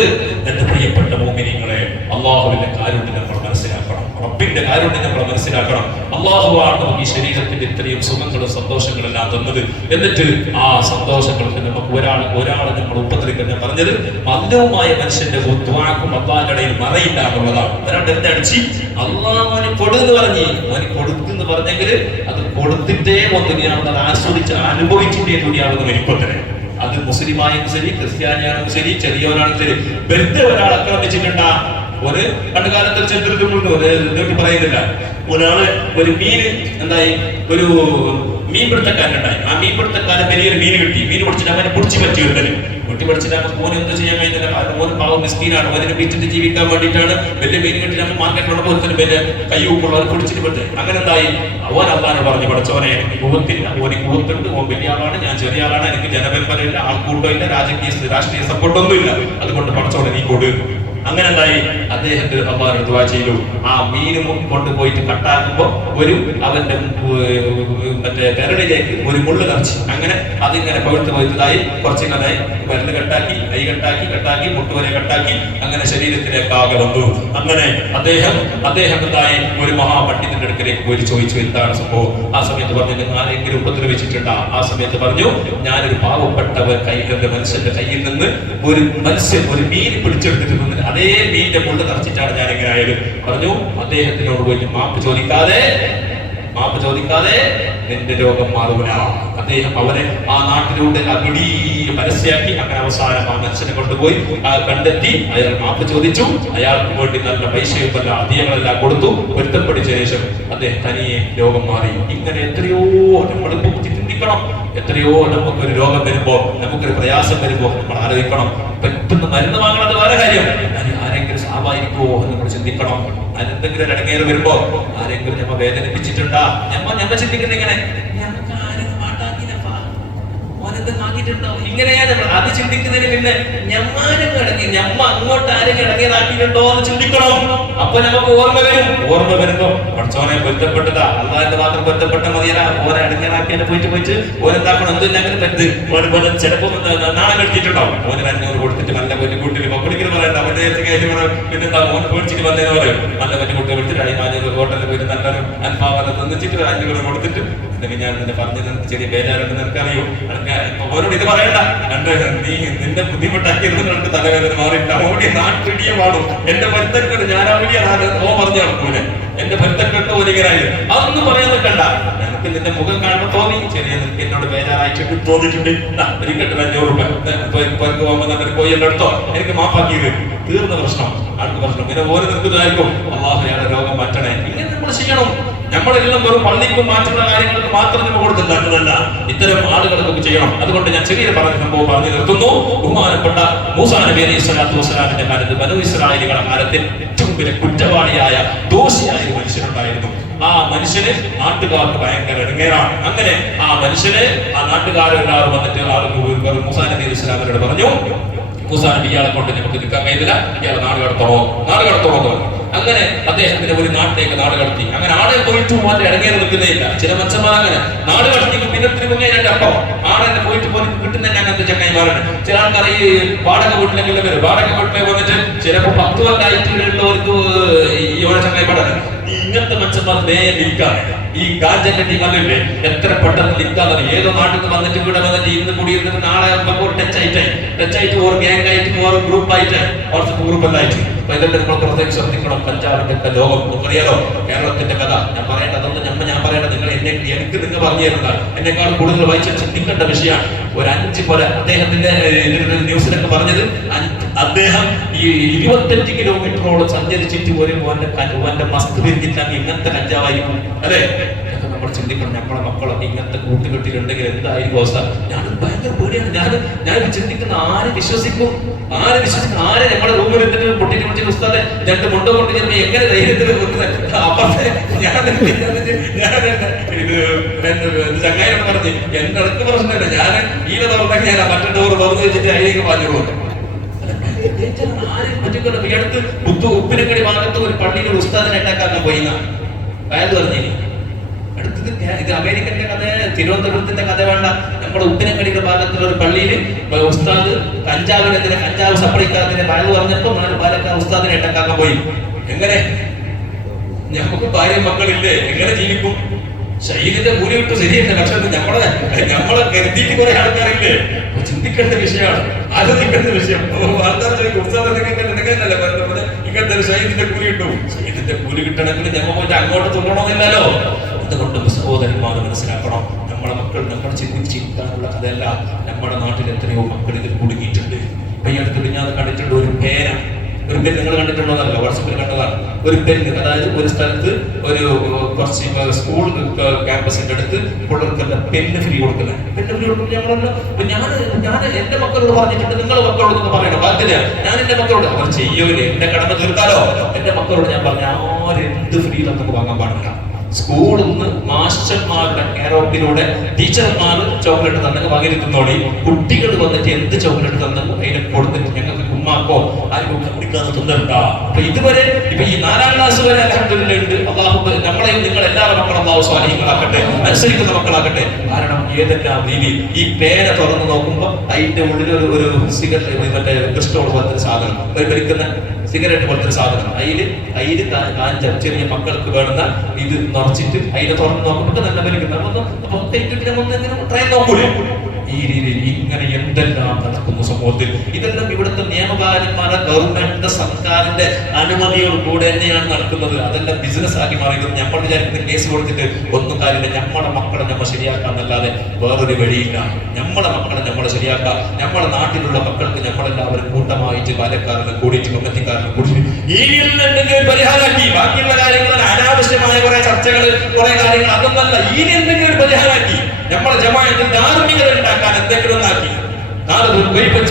എന്റെ പ്രിയപ്പെട്ട മോമിനിങ്ങളെ, അള്ളാഹുവിന്റെ കാരുണ്യം നമ്മൾ മനസ്സിലാക്കണം, റബ്ബിന്റെ കാരുണ്യം നമ്മൾ മനസ്സിലാക്കണം. അള്ളാഹുവാണ് നമുക്ക് ഈ ശരീരത്തിന്റെ ഇത്രയും സുഖങ്ങളും സന്തോഷങ്ങളെല്ലാം തന്നത്. എന്നിട്ട് ആ സന്തോഷങ്ങൾക്ക് നമുക്ക് ഒരാളെ നമ്മൾ ഉപദ്രവിക്കാൻ, ഞാൻ പറഞ്ഞത് മന്ദവുമായ മനുഷ്യന്റെ ദ്വാക്കും അള്ളാഹിന്റെ ഇടയിൽ മറയില്ല എന്നുള്ളതാണ്. ഒരാളുടെ അടിച്ച് അള്ളാഹുവിന് കൊടുന്ന് പറഞ്ഞ് അവന് കൊടുത്തെന്ന് പറഞ്ഞെങ്കിൽ അത് കൊടുത്തിട്ടേ ദുനിയാവ് ആസ്വദിച്ച് അനുഭവിച്ചിട്ടേ ദുനിയാവെന്ന് വലിപ്പത്തിന്. അത് മുസ്ലിമായാലും ശരി, ക്രിസ്ത്യാനിയാണെങ്കിലും ശരി, ചെറിയവനാണെങ്കിലും ശരി. വെറുതെ ഒരാൾ ആക്രമിച്ചിട്ടുണ്ടാ. ഒരു പണ്ടുകാലത്ത് ചരിത്രത്തിൽ പറയുന്നില്ല, ഒരാള് ഒരു മീൻ എന്തായി, ഒരു മീൻപിടുത്തക്കാരനുണ്ടായി. ആ മീൻപിടുത്തക്കാരൻ വലിയൊരു മീൻ കിട്ടി. മീൻ പിടിച്ചിട്ട് അവനെ പിടിച്ചു പറ്റി ഒരുത്തന് പൊട്ടിപ്പിടിച്ചിട്ട് നമുക്ക് മോന് എന്ത് ചെയ്യാൻ കഴിയുന്നില്ല. മോന് പാവം മിസ്കീനാണ്, അവനെ പിടിച്ചിട്ട് ജീവിക്കാൻ വേണ്ടിയിട്ടാണ്. വലിയ മീൻ കിട്ടി നമ്മൾ മാർക്കറ്റിലുള്ള ഒരുത്തന് വലിയ കയ്യൂക്കുള്ളവർ പിടിച്ചിട്ട് പെട്ട്. അങ്ങനെ എന്തായി, അവൻ അള്ളാനെ പറഞ്ഞു, പഠിച്ചവനെ എനിക്ക് കൂവത്തില്ല, ഓന് കൂവത്തുണ്ട്, ഓൻ വലിയ ആളാണ്, ഞാൻ ചെറിയ ആളാണ്, എനിക്ക് ജനബലമില്ല, ആൾക്കൂട്ടമില്ല, രാഷ്ട്രീയ സപ്പോർട്ടൊന്നും ഇല്ല, അതുകൊണ്ട് പഠിച്ചവനെ നീ കൊടു. അങ്ങനെ എന്തായി, അദ്ദേഹത്തിന് അള്ളാഹു ദുആ ചെയ്തു. ആ മീനും കൊണ്ടുപോയിട്ട് കട്ടാക്കുമ്പോ അവന്റെ മറ്റേ കരടിലേക്ക് ഒരു മുള്ളു നിറച്ചു. അങ്ങനെ അതിങ്ങനെ പഴുത്ത് പോയതായി കുറച്ചിങ്ങനായി മരുന്ന് കട്ടാക്കി, കൈ കട്ടാക്കി മുട്ടുവരെ കട്ടാക്കി, അങ്ങനെ ശരീരത്തിലേക്ക് ആകെ വന്നു. അങ്ങനെ അദ്ദേഹം എന്തായി ഒരു മഹാപണ്ഡിതന്റെ അടുക്കലേക്ക് പോയി ചോദിച്ചു, എന്താണ് സംഭവം? ആ സമയത്ത് പറഞ്ഞു, ആരെങ്കിലും ഉപദ്രവിച്ചിട്ടുണ്ടാ? ആ സമയത്ത് പറഞ്ഞു, ഞാനൊരു പാവപ്പെട്ടവർ മനുഷ്യന്റെ കയ്യിൽ നിന്ന് ഒരു മീൻ പിടിച്ചെടുത്തിട്ട് അതേ മീനിന്റെ മുള്ള നിറച്ചിട്ടാണ് ഞാൻ എങ്ങനെ ആയത് പറഞ്ഞു. അദ്ദേഹത്തിനോട് പോയിട്ട് മാപ്പ് ചോദിക്കാതെ നിന്റെ രോഗം മാറൂല. അദ്ദേഹം അവനെ ആ നാട്ടിലൂടെ അകിടി മനസ്സിലാക്കി. അങ്ങനെ അവസാനം ആ മനുഷ്യനെ കൊണ്ടുപോയി കണ്ടെത്തി. അയാൾ മാപ്പ് ചോദിച്ചു. അയാൾക്ക് വേണ്ടി നല്ല പൈസയും പല അധികങ്ങളെല്ലാം കൊടുത്തു. പൊരുത്തപ്പെടിച്ച ശേഷം അദ്ദേഹം തനിയെ രോഗം മാറി. ഇങ്ങനെ എത്രയോ നമ്മൾ ചിന്തിക്കണം. എത്രയോ നമുക്കൊരു രോഗം വരുമ്പോ, നമുക്കൊരു പ്രയാസം വരുമ്പോ നമ്മൾ ആലോചിക്കണം, പെട്ടെന്ന് മരുന്ന് വാങ്ങണത് വേറെ കാര്യം, ആരെങ്കിലും സാവായിരിക്കുമോ എന്ന് നമ്മൾ ചിന്തിക്കണം. അതിനെന്തെങ്കിലും ഒരു ഇടങ്ങേറ് വരുമ്പോ ആരെങ്കിലും ഞമ്മ വേദനിപ്പിച്ചിട്ടുണ്ടാ, ഞമ്മ ചിന്തിക്കുന്ന ഇങ്ങനെ, ഞമ്മക്ക് ആരെങ്കിലും മാട്ടാക്കിനപ്പാ, ഓനെന്തെങ്കിലും ആക്കിയിട്ടുണ്ടോ, ഇങ്ങനെയാണ് അത് ചിന്തിക്കുന്നതിന്. പിന്നെ ഞമ്മ അങ്ങോട്ട് ആരെങ്കിലും ഇടങ്ങിയതാക്കിയിട്ടുണ്ടോ എന്ന് ചിന്തിക്കണം. അപ്പൊ നമുക്ക് ഓർമ്മ വരുമ്പോ പഠിച്ചോനെ പൊരുത്തപ്പെട്ടതാ, അള്ളാഹിന്റെ മാത്രം പൊരുത്തപ്പെട്ട മതിയല്ല. ഓനെ ഇടങ്ങിയതാക്കിയാൽ പോയിട്ട് ഓനെന്താക്കണം, എന്തെങ്കിലും പറ്റുന്നത് ഓന് ചിലപ്പോ നാളെ കെടുത്തിട്ടുണ്ടാവും. ഓന് 500 കൊടുത്തിട്ട് നല്ല പെൺകുട്ടിയിൽ പപ്പടിക്കൽ പറയണ്ട, അവന്റെ പിന്നെന്താ ഓൻ പേടിച്ചിട്ട് വന്നേന്ന് പറയും. നല്ല പെൺകുട്ടി കൊടുത്തിട്ട് 500 ഹോട്ടലിൽ പോയിട്ട് നല്ലൊരു അൽഫാമൊക്കെ തന്നിച്ചിട്ട് 500 കൊടുത്തിട്ട്, അല്ലെങ്കിൽ ഞാൻ നിന്നെ പറഞ്ഞത് ചെറിയ ബേജാറുണ്ടെന്ന് എനിക്കറിയോ, ഓനോട് ഇത് പറയണ്ട, നീ നിന്റെ ബുദ്ധിമുട്ടാക്കിയത് കണ്ട് തലവേദന മാറിയിട്ട് ഓടി നാട്ടിടിയ പാടും. എന്റെ ഭർത്തക്കെട്ട് ഞാൻ ഓ പറഞ്ഞു നടക്കൂലെ, എന്റെ ഭർത്തക്കെട്ട് ഒരിക്കലായി അതൊന്നും പറയാൻ നിൽക്കണ്ട. എനിക്ക് നിന്റെ മുഖം കാണുമ്പോൾ തോന്നി, ചെറിയ നിനക്ക് എന്നോട് ബേജാറായിട്ട് തോന്നിയിട്ടുണ്ട്, ഒരു കെട്ടിൽ 500 രൂപ പോകുമ്പോ നല്ലൊരു കൊയ്യന്റെ അടുത്തോ എനിക്ക് മാപ്പാക്കിയത് തീർന്ന പ്രശ്നം, അടുത്ത പ്രശ്നം. പിന്നെ ഓരോ നിൽക്കുന്നതായിരിക്കും, അള്ളാഹു അയാളെ രോഗം മാറ്റണേ. ഇങ്ങനെ നമ്മൾ ചെയ്യണം. നമ്മളെല്ലാം വെറും പള്ളിക്കും മാറ്റുന്ന കാര്യങ്ങൾക്ക് മാത്രം നമ്മൾ കൊടുത്തില്ല, ഇത്തരം ആളുകൾക്കൊക്കെ ചെയ്യണം. അതുകൊണ്ട് ഞാൻ ചെറിയ സംഭവം പറഞ്ഞു നിർത്തുന്നു. ബഹുമാനപ്പെട്ട മൂസാ നബി അലൈഹി സ്വലാത്തു വസ്സലാമിന്റെ കാലത്ത് ബനൂ ഇസ്രായേലികളുടെ കാലത്ത് ഏറ്റവും വലിയ കുറ്റവാളിയായ ദോഷിയായ ഒരു മനുഷ്യനുണ്ടായിരുന്നു. ആ മനുഷ്യന് നാട്ടുകാർക്ക് ഭയങ്കര ഇടങ്ങേറാണ്. അങ്ങനെ ആ മനുഷ്യന് ആ നാട്ടുകാരെല്ലാവരും വന്നിട്ട് മൂസാ നബി അലൈഹി സ്വലാമിനോട് പറഞ്ഞു, മൂസാ നബി ഇയാളെ കൊണ്ട് നമുക്ക് നിൽക്കാൻ കഴിയില്ല, ഇയാളെ നാട് കടത്തണോ എന്ന് പറഞ്ഞു. അങ്ങനെ അദ്ദേഹത്തിന് ഒരു നാട്ടിലേക്ക് നാട് കടത്തി. അങ്ങനെ ആടെ പോയിട്ട് മാറ്റി ഇടങ്ങേറി നിൽക്കുന്നേയില്ല. ചില മനുഷ്യന്മാർ അങ്ങനെ നാട് കടത്തിക്കും, പിന്നെ അപ്പം ആടെ പോയിട്ട് കിട്ടുന്ന അങ്ങനത്തെ ചങ്ങായിമാരുണ്ട്. ചില ആൾക്കാർ ഈ വാടക വീട്ടിലെങ്കിലും വരും. വാടക വീട്ടിലേക്ക് വന്നിട്ട് ചിലപ്പോ 10 കൊല്ലമായിട്ടുള്ളവർക്ക് ഈ ചങ്ങായിപ്പാടാണ്. ഇങ്ങനത്തെ മനുഷ്യന്മാർ നേരെ നിൽക്കാണ്. ഈ ഗാഞ്ചന്റെ ടീമല്ലേ എത്ര പെട്ടെന്ന് നിൽക്കാതെ ഏതോ നാട്ടിൽ നിന്ന് വന്നിട്ട് ഇവിടെ വന്നിട്ട് ഇന്ന് കൂടി ഇരുന്നിട്ട് നാളെ ടച്ച് ആയിട്ട് ഓർ ഗ്യാങ് ആയിട്ട് ഓർ ഗ്രൂപ്പ് ആയിട്ട് ഗ്രൂപ്പെല്ലായിട്ട്. അപ്പൊ ഇതിന്റെ നിങ്ങൾ പ്രത്യേകം ശ്രദ്ധിക്കണം. കഞ്ചാവിന്റെ ഒക്കെ ലോകം നമുക്കറിയാലോ, കേരളത്തിന്റെ കഥ. ഞാൻ പറയേണ്ടതൊന്നും ഞാൻ പറയേണ്ടത് എനിക്ക് നിങ്ങൾ പറഞ്ഞു തരുന്നത് എന്നെക്കാളും കൂടുതൽ വായിച്ച് ചിന്തിക്കേണ്ട വിഷയമാണ്. ഒരു 5 കൊല അദ്ദേഹത്തിന്റെ ന്യൂസിലൊക്കെ പറഞ്ഞത്, അദ്ദേഹം ഈ 25 കിലോമീറ്ററോളം സഞ്ചരിച്ചിട്ട് ഒരു മോന്റെ മസ്ക് പിരിഞ്ഞിട്ടാണ് ഇങ്ങനത്തെ കഞ്ചാവായിരിക്കും. അല്ലെ, നമ്മൾ ചിന്തിക്കണം. നമ്മളെ മക്കളൊക്കെ ഇങ്ങനത്തെ കൂട്ടുകെട്ടിലുണ്ടെങ്കിൽ എന്തായിരിക്കും അവസ്ഥ? ഞാൻ ഭയങ്കര പേടിയാണ്. ഞാൻ ചിന്തിക്കുന്ന ആരെ വിശ്വസിക്കും? ആരെ നമ്മുടെ റൂമിൽ എന്നിട്ട് പൊട്ടിട്ട് വിളിച്ചിട്ട് ഉസ്താദെ 2 മുണ്ടോ കൊണ്ട് ചെന്ന് എങ്ങനെ ധൈര്യത്തിൽ അപ്പുറത്തെ ചങ്ങായിനോട് പറഞ്ഞ് എന്റെ അടുത്ത് പ്രശ്നമില്ല, ഞാൻ ഈല തുറന്നെങ്കിൽ ഞാൻ മറ്റേ ഡോറ് തുറന്നു വെച്ചിട്ട് അതിലേക്ക് പറഞ്ഞു പോകും. ഈ അടുത്ത് ഉപ്പിനക്കടി ഭാഗത്ത് ഒരു പള്ളിയിൽ ഉസ്താദിനെ അറ്റാക്കാൻ പോയി അയാൾ പറഞ്ഞു. അടുത്തത് ഇത് അമേരിക്കന്റെ കഥ, തിരുവനന്തപുരത്തിന്റെ കഥ വേണ്ട. നമ്മുടെ ഉപ്പിനക്കടിയുടെ ഭാഗത്തുള്ള ഒരു പള്ളിയിൽ ഉസ്താദ് കഞ്ചാവ് സപ്ലൈക്കാരത്തിന്റെ വയൽ പറഞ്ഞപ്പോ പാലക്കാർ ഉസ്താദിനെ അറ്റാക്കാൻ പോയി. എങ്ങനെ? നമുക്ക് ഭാര്യ മക്കളില്ലേ, എങ്ങനെ ജീവിക്കും? ശരീരത്തിന്റെ കൂലി വിട്ട് ശരിയല്ല. പക്ഷെ നമ്മളെ കരുതിയിട്ട് കുറെ ആൾക്കാരില്ലേ? ചിന്തിക്കേണ്ട വിഷയമാണ്, ആലോചിക്കേണ്ട വിഷയം. ആൾക്കാർ ഇങ്ങനത്തെ ശരീരത്തിന്റെ കൂലി കിട്ടും. ശരീരത്തിന്റെ കൂലി കിട്ടണമെങ്കിൽ ഞമ്മ പോയിട്ട് അങ്ങോട്ട് തുള്ളണമെന്നില്ലല്ലോ. അതുകൊണ്ട് സഹോദരന്മാർ മനസ്സിലാക്കണം, നമ്മളെ മക്കൾ നമ്മൾ ചിന്തിച്ചിരിക്കാനുള്ള കഥയല്ല. നമ്മുടെ നാട്ടിൽ എത്രയോ മക്കൾ ഇതിൽ കുടുങ്ങിയിട്ടുണ്ട്. ഈ അടുത്ത് ഞാൻ കണ്ടിട്ടുണ്ട് ഒരു പെൻ, നിങ്ങൾ കണ്ടിട്ടുള്ളതല്ല, വാട്സപ്പിൽ കണ്ടതാണ്. ഒരു പെൻ, അതായത് ഒരു സ്ഥലത്ത് ഒരു കുറച്ച് സ്കൂൾ ക്യാമ്പസിന്റെ അടുത്ത് പിള്ളേർക്കല്ല പെന്ന് ഫ്രീ കൊടുക്കുന്നത്. ഞാൻ എന്റെ മക്കളോട് പറഞ്ഞിട്ടുണ്ട്, നിങ്ങളുടെ മക്കളോടൊന്ന് പറയണം. ബാധ്യത ഞാൻ എന്റെ മക്കളോട് അവർ ചെയ്യൂലേ, എന്റെ കടമ തീർത്താലോ. എന്റെ മക്കളോട് ഞാൻ പറഞ്ഞ ആരെന്ത് ഫ്രീ നമുക്ക് വാങ്ങാൻ പാടില്ല. സ്കൂളിൽ നിന്ന് മാസ്റ്റർമാരുടെ കെയറോപ്പിലൂടെ ടീച്ചർമാർ ചോക്ലേറ്റ് തന്നെ വാങ്ങിയിരുന്നോളി. കുട്ടികൾ വന്നിട്ട് എന്ത് ചോക്ലേറ്റ് തന്നെ അതിനെ കൊടുത്തിട്ട് ഞങ്ങൾക്ക് ഉമ്മ ഉമ്മാക്കോ ആർക്കും കുടിക്കാതെ തിന്നണ്ട. അപ്പൊ ഇതുവരെ ഇപ്പൊ ഈ 4ാം ക്ലാസ് വരെ അൽഹംദുലില്ലാഹ് ഉണ്ട്. അള്ളാഹു നമ്മളെ നിങ്ങൾ എല്ലാവരും മക്കളും അള്ളാഹു സ്വാലിഹീങ്ങളാക്കട്ടെ, അനുസരിക്കുന്ന മക്കളാക്കട്ടെ. കാരണം ഏതെല്ലാം രീതി ഈ പേന തുറന്ന് നോക്കുമ്പോൾ അതിന്റെ ഉള്ളിൽ ഒരു സിഗരറ്റ് മറ്റേ ക്രിസ്റ്റോൾ പോലത്തെ സാധനം, വലിക്കുന്ന സിഗരറ്റ് പോലത്തെ സാധനം, അതില് കാഞ്ച ചെറിയ മക്കൾക്ക് വേണമെന്ന ഇത് നിറച്ചിട്ട് അതിനെ തുറന്ന് നോക്കുമ്പോൾ നല്ല വലിക്കുന്ന അപ്പൊ ട്രൈ നോക്കൂലേ. ഈ രീതിയിൽ ഇങ്ങനെ എന്തെല്ലാം നടക്കുന്നു സമൂഹത്തിൽ. ഇതെല്ലാം ഇവിടുത്തെ നിയമകാരന്മാരെ ഗവൺമെന്റിന്റെ സർക്കാരിന്റെ അനുമതിയോട് കൂടെ തന്നെയാണ് നടക്കുന്നത്. അതെല്ലാം ബിസിനസ് ആക്കി മാറിയത്. നമ്മൾ വിചാരിക്കുന്ന കേസ് കൊടുത്തിട്ട് ഒന്നും കാര്യമില്ല. നമ്മുടെ മക്കളെ നമ്മൾ ശരിയാക്കാന്നല്ലാതെ വേറൊരു വഴിയില്ല. നമ്മുടെ മക്കളെ നമ്മൾ ശരിയാക്കാം. നമ്മുടെ നാട്ടിലുള്ള മക്കൾക്ക് നമ്മളെല്ലാവരും കൂട്ടമായിട്ട് ബാല്യക്കാരനെ കൂടിയിട്ട് കമ്മിറ്റിക്കാരനെ കൂടിയിട്ട് ഈ എന്തെങ്കിലും പരിഹാരമാക്കി. ബാക്കിയുള്ള കാര്യങ്ങൾ അനാവശ്യമായ കുറെ ചർച്ചകൾ, കുറെ കാര്യങ്ങൾ അതൊന്നല്ല. ഈ എന്തെങ്കിലും ഒരു പരിഹാരമാക്കി നമ്മളെ ജമാഅത്തിൽ ധാർമ്മികത ഉണ്ടാക്കാൻ എന്തെങ്കിലും ഒന്നാക്കി.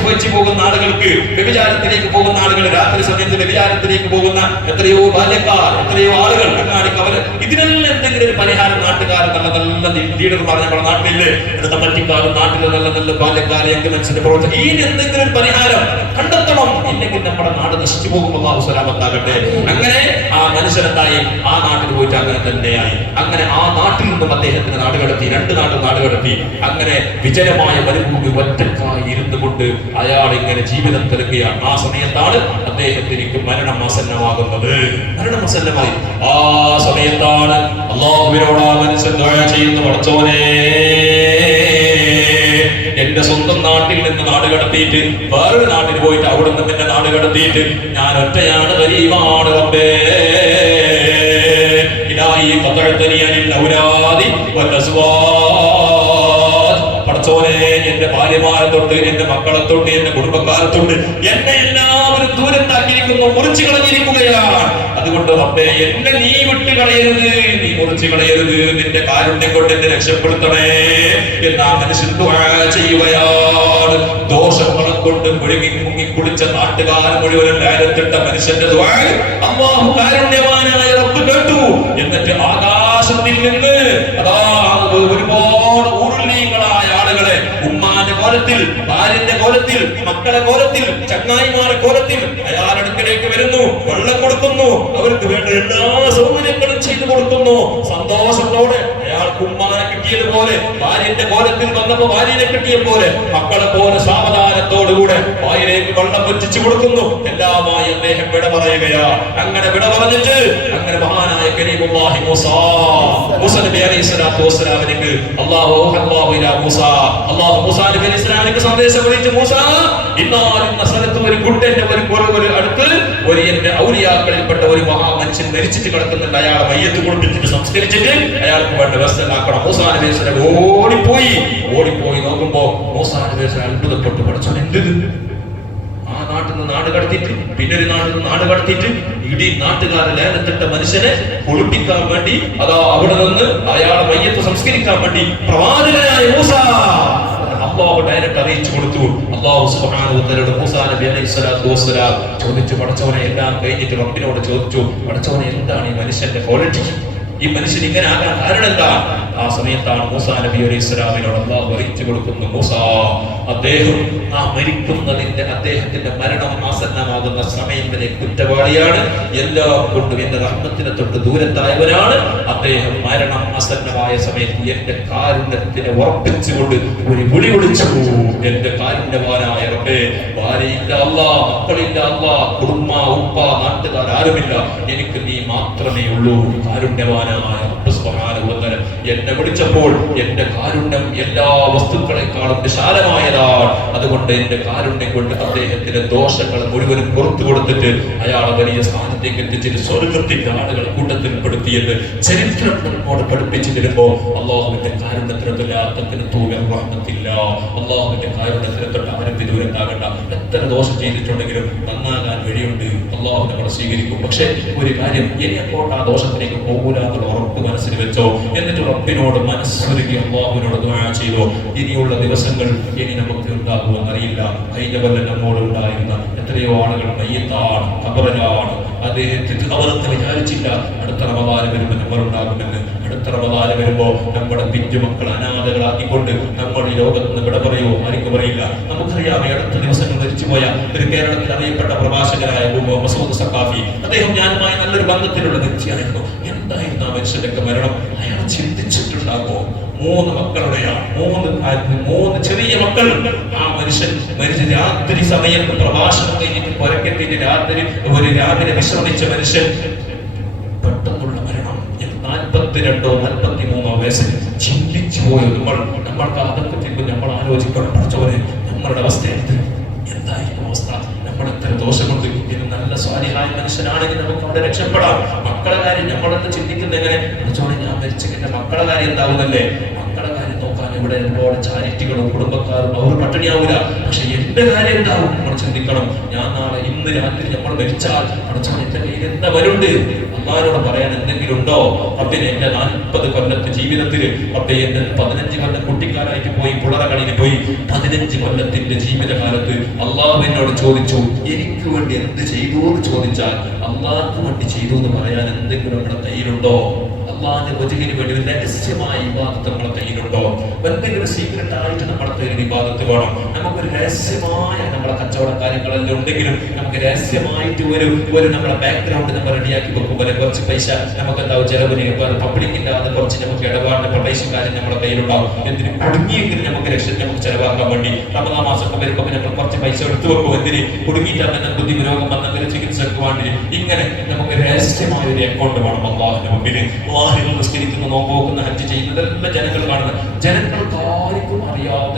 വെച്ച് പോകുന്ന ആളുകൾക്ക്, വ്യഭിചാരത്തിലേക്ക് പോകുന്ന ആളുകൾ, രാത്രി സമയത്ത് വ്യഭിചാരത്തിലേക്ക് പോകുന്ന എത്രയോ ബാല്യക്കാർ, എത്രയോ ആളുകൾ അങ്ങാടിക്ക് അവർ ഇതിനെല്ലാം എന്തെങ്കിലും ഒരു പരിഹാരം നാട്ടുകാർ നല്ല നല്ല ലീഡർമാർ നമ്മുടെ നാട്ടിലെ കമ്മിറ്റിക്കാരും നാട്ടിലെ നല്ല നല്ല ബാല്യക്കാരെ മനസ്സിന്റെ പ്രവർത്തനം ഈ എന്തെങ്കിലും ഒരു പരിഹാരം കണ്ടെത്തണം. ഇല്ലെങ്കിൽ നമ്മുടെ നാട് നശിച്ചു പോകുമ്പോൾ അല്ലാഹു സലാമത്താകട്ടെ. അങ്ങനെ ആ മനുഷ്യനെന്തായി ആ നാട്ടിൽ പോയിട്ട് അങ്ങനെ തന്നെയായി. അങ്ങനെ ആ നാട്ടിൽ നിന്നും അദ്ദേഹത്തിന് നാടുകടത്തി, 2 നാട് നാടുകടത്തി. അങ്ങനെ വിജയമായ മരുഭൂമി ഒറ്റക്കായി ഇരുന്നു കൊണ്ട് അയാൾ ഇങ്ങനെ ജീവിതം തിരക്കുകയാണ്. ആ സമയത്താണ് അദ്ദേഹത്തിലേക്ക് മരണം ആസന്നമാകുന്നത്. മരണം ആസന്നമായി. ആ സമയത്താണ് അല്ലാഹുവിനോട് ആ മനുഷ്യൻ ദുആ ചെയ്യുന്നു, പടച്ചോനേ എന്റെ സ്വന്തം നാട്ടിൽ നിന്ന് നാട് കടത്തിയിട്ട് വേറൊരു നാട്ടിൽ പോയിട്ട് അവിടെ നിന്ന് എന്റെ നാട് കടത്തിയിട്ട് ഞാൻ ഒറ്റയാണ്, ഗരീബാണ് റബ്ബേ. ഇലാഹി ഖതഅതനി അനിൽ ഔലാദി വൽഅസ്വാദ്. പടച്ചോനേ എന്റെ ഭാര്യമാരെ തൊട്ട്, എന്റെ മക്കളെ തൊട്ട്, എന്റെ കുടുംബക്കാരെ തൊട്ട് എന്നെ എല്ലാവരും ദൂരത്താക്കിയിരിക്കുന്നു, മുറിച്ചു കളഞ്ഞിരിക്കുകയാണ്. അതുകൊണ്ട് റബ്ബേ എന്നെ നീ വിട്ട് കളയരുത്, നീ മുറിച്ചു കളയരുത്, നിന്റെ കാരുണ്യം കൊണ്ട് എന്നെ രക്ഷപ്പെടുത്തണേ എന്നാ മനുഷ്യൻ ദുആ ചെയ്യുകയാണ്. ദോഷങ്ങളെ കൊണ്ട് മുങ്ങി കുളിച്ച നാട്ടുകാരൻ മുഴുവൻ ലാലത്തിട്ട മനുഷ്യന്റെ ദുആ അല്ലാഹു കാരുണ്യവാനായ റബ്ബ് കേട്ടു. എന്നിട്ട് ആകാശത്തിൽ നിന്ന് അതാ ഒരുപാട് ഊർലീങ്ങളായ ആളുകളെ ഉമ്മാന്റെ കോലത്തിൽ, ഭാര്യന്റെ കോലത്തിൽ, മക്കളെ കോലത്തിൽ, ചങ്ങായിമാരുടെ കോലത്തിൽ അയാൾ അടുക്കലേക്ക് വരുന്നു, വെള്ളം കൊടുക്കുന്നു, അവർക്ക് വേണ്ട എല്ലാ സൗകര്യങ്ങളും ചെയ്തു കൊടുക്കുന്നു. സന്തോഷത്തോടെ അയാൾക്ക് ഉമ്മാനെ കിട്ടിയതുപോലെ, ഭാര്യന്റെ കോലത്തിൽ വന്നപ്പോ ഭാര്യനെ കിട്ടിയ പോലെ, മക്കളെ പോലെ സാവധാനത്തോടുകൂടെ വായിലേക്ക് വെള്ളം വെച്ചിച്ചു കൊടുക്കുന്നു. എല്ലാമായി അദ്ദേഹം വിട പറയുകയാ. അങ്ങനെ വിട പറഞ്ഞിട്ട് അങ്ങനെ മഹാനായ കരീമുല്ലാഹി മൂസാ നബി അലൈഹി സ്വലാത്തു വസ്സലാമിലേക്ക് അല്ലാഹു ഇലാ മൂസാ മൂസാ നബി അലൈഹി സ്വലാമിലേക്ക് സന്ദേശം അറിയിച്ചു. മൂസാ ഇന്ന സ്ഥലത്ത് ഒരു കുട്ടന്റെ ഒരു അടുത്ത് ഒരു എന്റെ ഔലിയാക്കളിൽപ്പെട്ട ഒരു മഹാമനുഷ്യൻ മരിച്ചിട്ട് കിടക്കുന്നുണ്ട്. അയാളെ മയ്യത്ത് കുളിപ്പിച്ചിട്ട് സംസ്കരിച്ചിട്ട് അയാൾക്ക് വേണ്ട വ്യവസ്ഥ ആക്കണം. മൂസാ നബി അലൈഹി സ്വലാം ഓടിപ്പോയി നോക്കുമ്പോ മൂസാ നബി അലൈഹി സ്വലാം അത്ഭുതപ്പെട്ടു. പഠിച്ചോ എന്തിത്? ആ നാട്ടിൽ നിന്ന് നാട് കടത്തിയിട്ട് പിന്നെ ഒരു നാട്ടിൽ നിന്ന് നാട് കടത്തിയിട്ട് ഇടീ നാട്ടുകാരെ ലേലത്തിട്ട മനുഷ്യനെ കുളിപ്പിക്കാൻ വേണ്ടി അതാ അവിടെ നിന്ന് അയാളെ മയ്യത്ത് സംസ്കരിക്കാൻ വേണ്ടി പ്രവാചകനായ മൂസാ അല്ലാഹു ഡയറക്റ്റ് അറിയിച്ചു കൊടുത്തു. അല്ലാഹു സുബ്ഹാനഹു വ തആല മൂസാ നബി അലൈഹി സ്വലാത്തു വസ്സലാം ചോദിച്ചു, പടച്ചവനെ എല്ലാം കഴിഞ്ഞിട്ട് റബ്ബിനോട് ചോദിച്ചു, പടച്ചവനെ എന്താണ് ഈ മനുഷ്യന്റെ ക്വാളിറ്റി, ഈ മനുഷ്യൻ ഇങ്ങനെ ആകാൻ കാരണം എന്താ? ആ സമയത്താണ് മൂസാ നബി അലൈഹി സ്വലാമിനോട് അല്ലാഹു അറിയിച്ചു കൊടുക്കുന്നു, മൂസാ അദ്ദേഹം ആ മരിക്കുന്നതിന്റെ അദ്ദേഹത്തിന്റെ മരണം ആസന്നമാകുന്ന സമയം വരെ കുറ്റവാളിയാണ്, എല്ലാം കൊണ്ടും എന്റെ റഹ്മത്തിനെ തൊട്ട് ദൂരത്തായവനാണ്. അദ്ദേഹം മരണം ആസന്നമായ സമയത്ത് എന്റെ കാരുണ്യത്തിനെ ഉറപ്പിച്ചുകൊണ്ട് ഒരു വിളി വിളിച്ചു, എന്റെ കാരുണ്യവാനായ റബ്ബേ, ഭാര്യയില്ല അല്ലാ, മക്കളില്ല അല്ലാ, കുടുംബ ഉപ്പ നാട്ടുകാർ ആരുമില്ല, എനിക്ക് നീ മാത്രമേ ഉള്ളൂ. കാരുണ്യവാനായ റബ്ബ് സുബ്ഹാനഹു വ തആല എന്നെ വിളിച്ചപ്പോൾ എന്റെ കാരുണ്യം എല്ലാ വസ്തുക്കളെക്കാളും വിശാലമായതാണ്. അതുകൊണ്ട് എന്റെ കാരുണ്യം കൊണ്ട് അദ്ദേഹത്തിന്റെ ദോഷങ്ങൾ മുഴുവനും പുറത്തു കൊടുത്തിട്ട് അയാളെ വലിയ സ്ഥാനത്തേക്ക് എത്തിച്ചിട്ട് സ്വർഗത്തിന്റെ ആളുകളെ കൂട്ടത്തിൽ പെടുത്തിയത് ചരിത്രം നമ്മോട് പഠിപ്പിച്ചു തരുമ്പോ അല്ലാഹുവിന്റെ കാരുണ്യത്തിന് അല്ലാഹുവിന്റെ കാരുണ്യത്തിന് തൊട്ട് ആരും വിദൂരത്താകണ്ട. എത്ര ദോഷം ചെയ്തിട്ടുണ്ടെങ്കിലും നന്നാകാൻ വഴിയുണ്ട്, അല്ലാഹു നമ്മളെ സ്വീകരിക്കും. പക്ഷെ ഒരു കാര്യം, ഇനി അങ്ങോട്ട് ആ ദോഷത്തിലേക്ക് പോകൂല എന്നുള്ള ഉറപ്പ് മനസ്സിൽ വെച്ചോ. എന്നിട്ട് റബ്ബിനോട് മനസ്സൊരുക്കി അല്ലാഹുവിനോട് ദുആ ചെയ്തോ. ഇനിയുള്ള ദിവസങ്ങൾ ഇനി നമുക്ക് ഉണ്ടാകുമെന്നറിയില്ല. കഴിഞ്ഞ കൊല്ലം നമ്മോട് ഉണ്ടായിരുന്ന എത്രയോ ആളുകൾ മയ്യത്താണ്, ഖബറിലാണ്. അദ്ദേഹത്തിന് അവർക്ക് വിചാരിച്ചില്ല അടുത്ത റമദാൻ വരുമ്പോൾ നമ്മൾ ഉണ്ടാകുമെന്ന്. അടുത്ത റമദാൻ വരുമ്പോ നമ്മുടെ പിഞ്ചു മക്കൾ അനാഥകളാക്കിക്കൊണ്ട് നമ്മൾ ഈ ലോകത്ത് നിന്ന് വിട പറയുമോ? ആർക്കും പറയില്ല. നമുക്കറിയാം, അടുത്ത ദിവസങ്ങൾ മരിച്ചുപോയ ഒരു കേരളത്തിൽ അറിയപ്പെട്ട പ്രഭാഷകനായ മസൂദ് സഖാഫി, അദ്ദേഹം ഞാനുമായി നല്ലൊരു ബന്ധത്തിലുള്ള വ്യക്തിയായിരുന്നു. എന്തായിരുന്നു ആ മനുഷ്യന്റെ മരണം? അയാൾ ചിന്തിച്ചിട്ടുണ്ടാകുമോ? 3 മക്കളുടെയാണ്, 3 ചെറിയ മക്കൾ. ആ മനുഷ്യൻ മരിച്ച രാത്രി സമയത്ത് പ്രഭാഷണം കഴിഞ്ഞിട്ട് പുരക്കെത്തിയിട്ട് രാവിലെ വിശ്രമിച്ച മനുഷ്യൻ പെട്ടെന്നുള്ള മരണം. 42 43 വയസ്സിൽ ചിന്തിച്ചു പോയോ? നമ്മൾക്ക് അതൊക്കെ ചെയ്യുമ്പോൾ നമ്മൾ ആലോചിക്കണം, പഠിച്ചവരെ നമ്മളുടെ അവസ്ഥ എന്തായിരിക്കും അവസ്ഥ? നമ്മൾ എത്ര ദോഷമുണ്ട്. ഇത് നല്ല സ്വാലിഹായ മനുഷ്യനാണെങ്കിൽ നമുക്ക് അവിടെ രക്ഷപ്പെടാം. മക്കളുടെ കാര്യം നമ്മളെന്ന് ചിന്തിക്കുന്നത് എങ്ങനെ? പഠിച്ചവരെ, ഞാൻ മരിച്ചെങ്കിൽ എന്റെ മക്കളുടെ കാര്യം എന്താവുന്നല്ലേ? മക്കളുടെ കാര്യം നോക്കാൻ ഇവിടെ ഒരുപാട് ചാരിറ്റികളും കുടുംബക്കാരും അവർ പട്ടിണിയാവില്ല. പക്ഷെ എന്റെ കാര്യം എന്താവും നമ്മൾ ചിന്തിക്കണം. ഞാൻ നാളെ ഇന്ന് രാത്രി നമ്മൾ മരിച്ചാൽ പഠിച്ചവൻ എന്റെ കയ്യിൽ എന്താ വരുണ്ട്? അള്ളാഹുവോട് പറയാൻ എന്തെങ്കിലും ഉണ്ടോ? റബ്ബിനെ, എന്റെ 40 കൊല്ലത്തെ ജീവിതത്തിൽ റബ്ബേ, എന്റെ 15 കൊല്ലം കുട്ടിക്കാലായിട്ട് പോയി, പുളറകളിൽ പോയി, 15 കൊല്ലത്തിന്റെ ജീവിതകാലത്ത് അള്ളാഹുവിനോട് ചോദിച്ചു, എനിക്ക് വേണ്ടി എന്ത് ചെയ്തു എന്ന് ചോദിച്ചാൽ അള്ളാഹ്ക്ക് വേണ്ടി ചെയ്തു എന്ന് പറയാൻ എന്തെങ്കിലും നമ്മുടെ കയ്യിലുണ്ടോ? അള്ളാഹിന്റെ വജഹിന് വേണ്ടി ഒരു രഹസ്യമായ ഇബാദത്ത് നമ്മുടെ കയ്യിലുണ്ടോ? എന്തെങ്കിലും സീക്രട്ട് ആയിട്ട് നമ്മുടെ കയ്യിൽ ഇബാദത്ത് വേണം. നമുക്കൊരു രഹസ്യമായ നമ്മളെ കച്ചവട കാര്യങ്ങളെല്ലാം ഉണ്ടെങ്കിലും നമുക്ക് രഹസ്യമായിട്ട് ഒരു നമ്മളെ ബാക്ക്ഗ്രൗണ്ട് നമ്മൾ റെഡിയാക്കി വെക്കുമ്പോൾ കുറച്ച് പൈസ നമുക്ക് എന്താവും ചെലവിന്, പബ്ലിക്കില്ലാതെ കുറച്ച് നമുക്ക് ഇടപാടിന്റെ പൈസ കാര്യം നമ്മുടെ കയ്യിലുണ്ടാവും. എന്തിനും കുടുങ്ങിയെങ്കിലും നമുക്ക് നമുക്ക് ചെലവാക്കാൻ വേണ്ടി റമദാൻ മാസമൊക്കെ വരുമ്പോൾ നമ്മൾ കുറച്ച് പൈസ എടുത്തു വെക്കും. എന്തിന്? കുടുങ്ങിയിട്ടാൽ ബുദ്ധി രോഗം വന്നെങ്കിൽ ചികിത്സക്ക് വേണ്ടി ഇങ്ങനെ നമുക്ക് രഹസ്യമായ ഒരു അക്കൗണ്ട് വേണം അള്ളാഹുവിന്റെ മുമ്പിൽ. നിസ്കരിക്കുന്ന, നോമ്പ് നോക്കുന്ന, ഹജ്ജ് ചെയ്യുന്നതെല്ലാം ജനങ്ങൾ കാണുന്നത്. ജനങ്ങൾക്ക് ആർക്കും അറിയാത്ത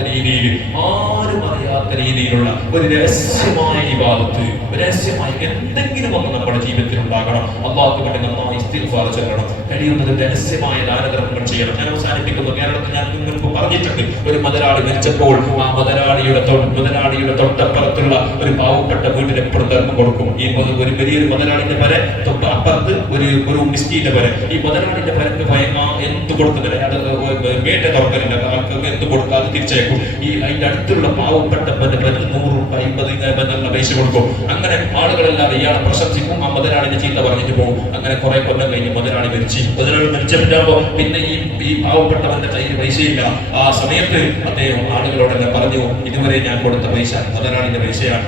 രീതിയിലുള്ള ഒരു രഹസ്യമായ ഇബാദത്ത്, രഹസ്യമായി എന്തെങ്കിലും ഒന്ന് നമ്മുടെ ജീവിതത്തിൽ ഉണ്ടാകണം. അള്ളാഹുവിന് വേണ്ടി നന്നായി ഇസ്തിഗ്ഫാർ ചൊല്ലണം. കഴിയുന്നത് രഹസ്യമായ ദാനധർമ്മങ്ങൾ ചെയ്യണം. ഞാൻ അവസാനിപ്പിക്കുന്നു. കേരളത്തിൽ ഞാൻ മുൻപ് പറഞ്ഞിട്ടുണ്ട്, ഒരു മുതലാളി മരിച്ചപ്പോൾ ആ മുതലാളിയുടെ തൊട്ടപ്പുറത്തുള്ള ഒരു പാവപ്പെട്ട വീട്ടിൽ എപ്പോഴും ധർമ്മം കൊടുക്കും. ഈ ഒരു വലിയൊരു മുതലാളിന്റെ പര തൊട്ടപ്പുറത്ത് ഒരു മിസ്കീന്റെ പര. ഈ മുതലാളിന്റെ പരക്ക് എന്ത് കൊടുക്കുന്നില്ല, അത് വേട്ട തുറക്കലില്ല, എന്ത് കൊടുക്കാതെ തിരിച്ചയക്കും. ഈ അതിന്റെ അടുത്തുള്ള പാവപ്പെട്ട 100 രൂപ 50 പൈസ കൊടുക്കും. അങ്ങനെ ആളുകളെല്ലാം ഇയാളെ പ്രശംസിക്കും, ആ മുതലാളിനെ ചീത്ത പറഞ്ഞിട്ട് പോകും. അങ്ങനെ കുറെ കൊല്ലം കഴിഞ്ഞ് മുതലാളി മരിച്ചപ്പോൾ പിന്നെ ഈ പാവപ്പെട്ടവന്റെ കയ്യിൽ പൈസയില്ല. ആ സമയത്ത് അദ്ദേഹം ആളുകളോടെല്ലാം പറഞ്ഞു, ഇതുവരെ ഞാൻ കൊടുത്ത പൈസ മുതലാളിന്റെ പൈസയാണ്.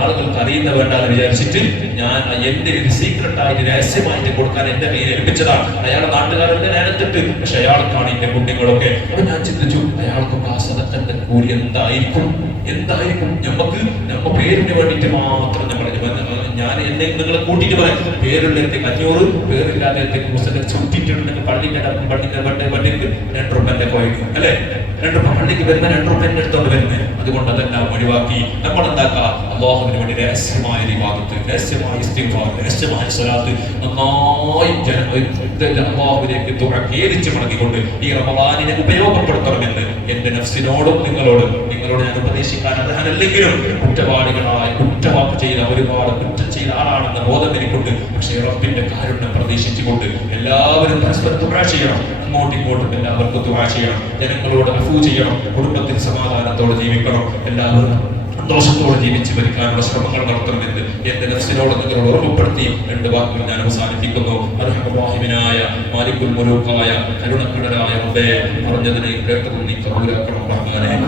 ആളുകൾക്ക് അറിയുന്ന വേണ്ടാന്ന് വിചാരിച്ചിട്ട് ഞാൻ എന്റെ ഒരു സീക്രട്ടായിട്ട് രഹസ്യമായിട്ട് കൊടുക്കാൻ എന്റെ കയ്യിൽ ഏൽപ്പിച്ചതാണ്. അയാളുടെ നാട്ടുകാരെല്ലാം നേരത്തിട്ട്, പക്ഷെ അയാൾക്കാണ് എന്റെ കുട്ടികളൊക്കെ. അപ്പൊ ഞാൻ ചിന്തിച്ചു, അയാൾക്കൊക്കെ ആ സദക്കന്റെ കൂലി എന്തായിരിക്കും? നമുക്ക് നമ്മ പേരിന് വേണ്ടിയിട്ട് മാത്രം ഞാൻ എന്നെ നിങ്ങളെ കൂട്ടിയിട്ട് പറയാം, പേരുള്ളതിലേക്ക് 500, പേരില്ലാത്തതിലേക്ക് പുസ്തകം ചുറ്റിട്ടുണ്ടെങ്കിൽ പള്ളിക്ക് 2 രൂപന്റെ കോയിക്കും അല്ലെ? 2 രൂപ പള്ളിക്ക് വരുന്ന 2 രൂപന്റെ അടുത്തോണ്ട് വരുന്നത്. അതുകൊണ്ട് അതെല്ലാം ഒഴിവാക്കി നമ്മൾ എന്താക്കാം? അല്ലാഹുവിന് വേണ്ടി രഹസ്യമായ ഇബാദത്ത്, രഹസ്യമായ ഇസ്തിഗ്ഫാർ, രഹസ്യമായ സ്വലാത്ത് നന്നായി അല്ലാഹുവിലേക്ക് ഖേദിച്ച് മടങ്ങിക്കൊണ്ട് ഈ റമളാനിനെ ഉപയോഗപ്പെടുത്തണമെന്ന് എന്റെ നഫ്സിനോടും നിങ്ങളോട് ഞാൻ ഉപദേശിക്കാൻ അർഹനല്ലെങ്കിലും കുറ്റവാളികളായ കുറ്റവാക്ക് ചെയ്ത ഒരുപാട് കുറ്റം ചെയ്ത ആളാണെന്ന ബോധം എനിക്കുണ്ട്. പക്ഷേ റബ്ബിന്റെ കാരുണ്യം പ്രതീക്ഷിച്ചുകൊണ്ട് എല്ലാവരും പരസ്പരം ദുആ ചെയ്യണം. അങ്ങോട്ടും എല്ലാവർക്കും ദുആ ചെയ്യണം. ജനങ്ങളോട് അഫൂ ചെയ്യണം. കുടുംബത്തിൽ സമാധാനത്തോടെ ജീവിക്കണം. എല്ലാവരും സന്തോഷത്തോടെ ജീവിച്ച് മരിക്കാനുള്ള ശ്രമങ്ങൾ നടത്തണമെന്ന് എന്റെ നഫ്സിനോട് നിങ്ങളോട് ഓർമ്മപ്പെടുത്തി 2 വാക്കുകൾ ഞാൻ അവസാനിപ്പിക്കുന്നു. അർഹമുറാഹിമിനായ മാലിക്കുൽ മുലൂക്കായ കരുണക്കടലായ റബ്ബേ, പറഞ്ഞതിനെ കേട്ടതും നീ കബൂലാക്കണം റഹ്മാനേ.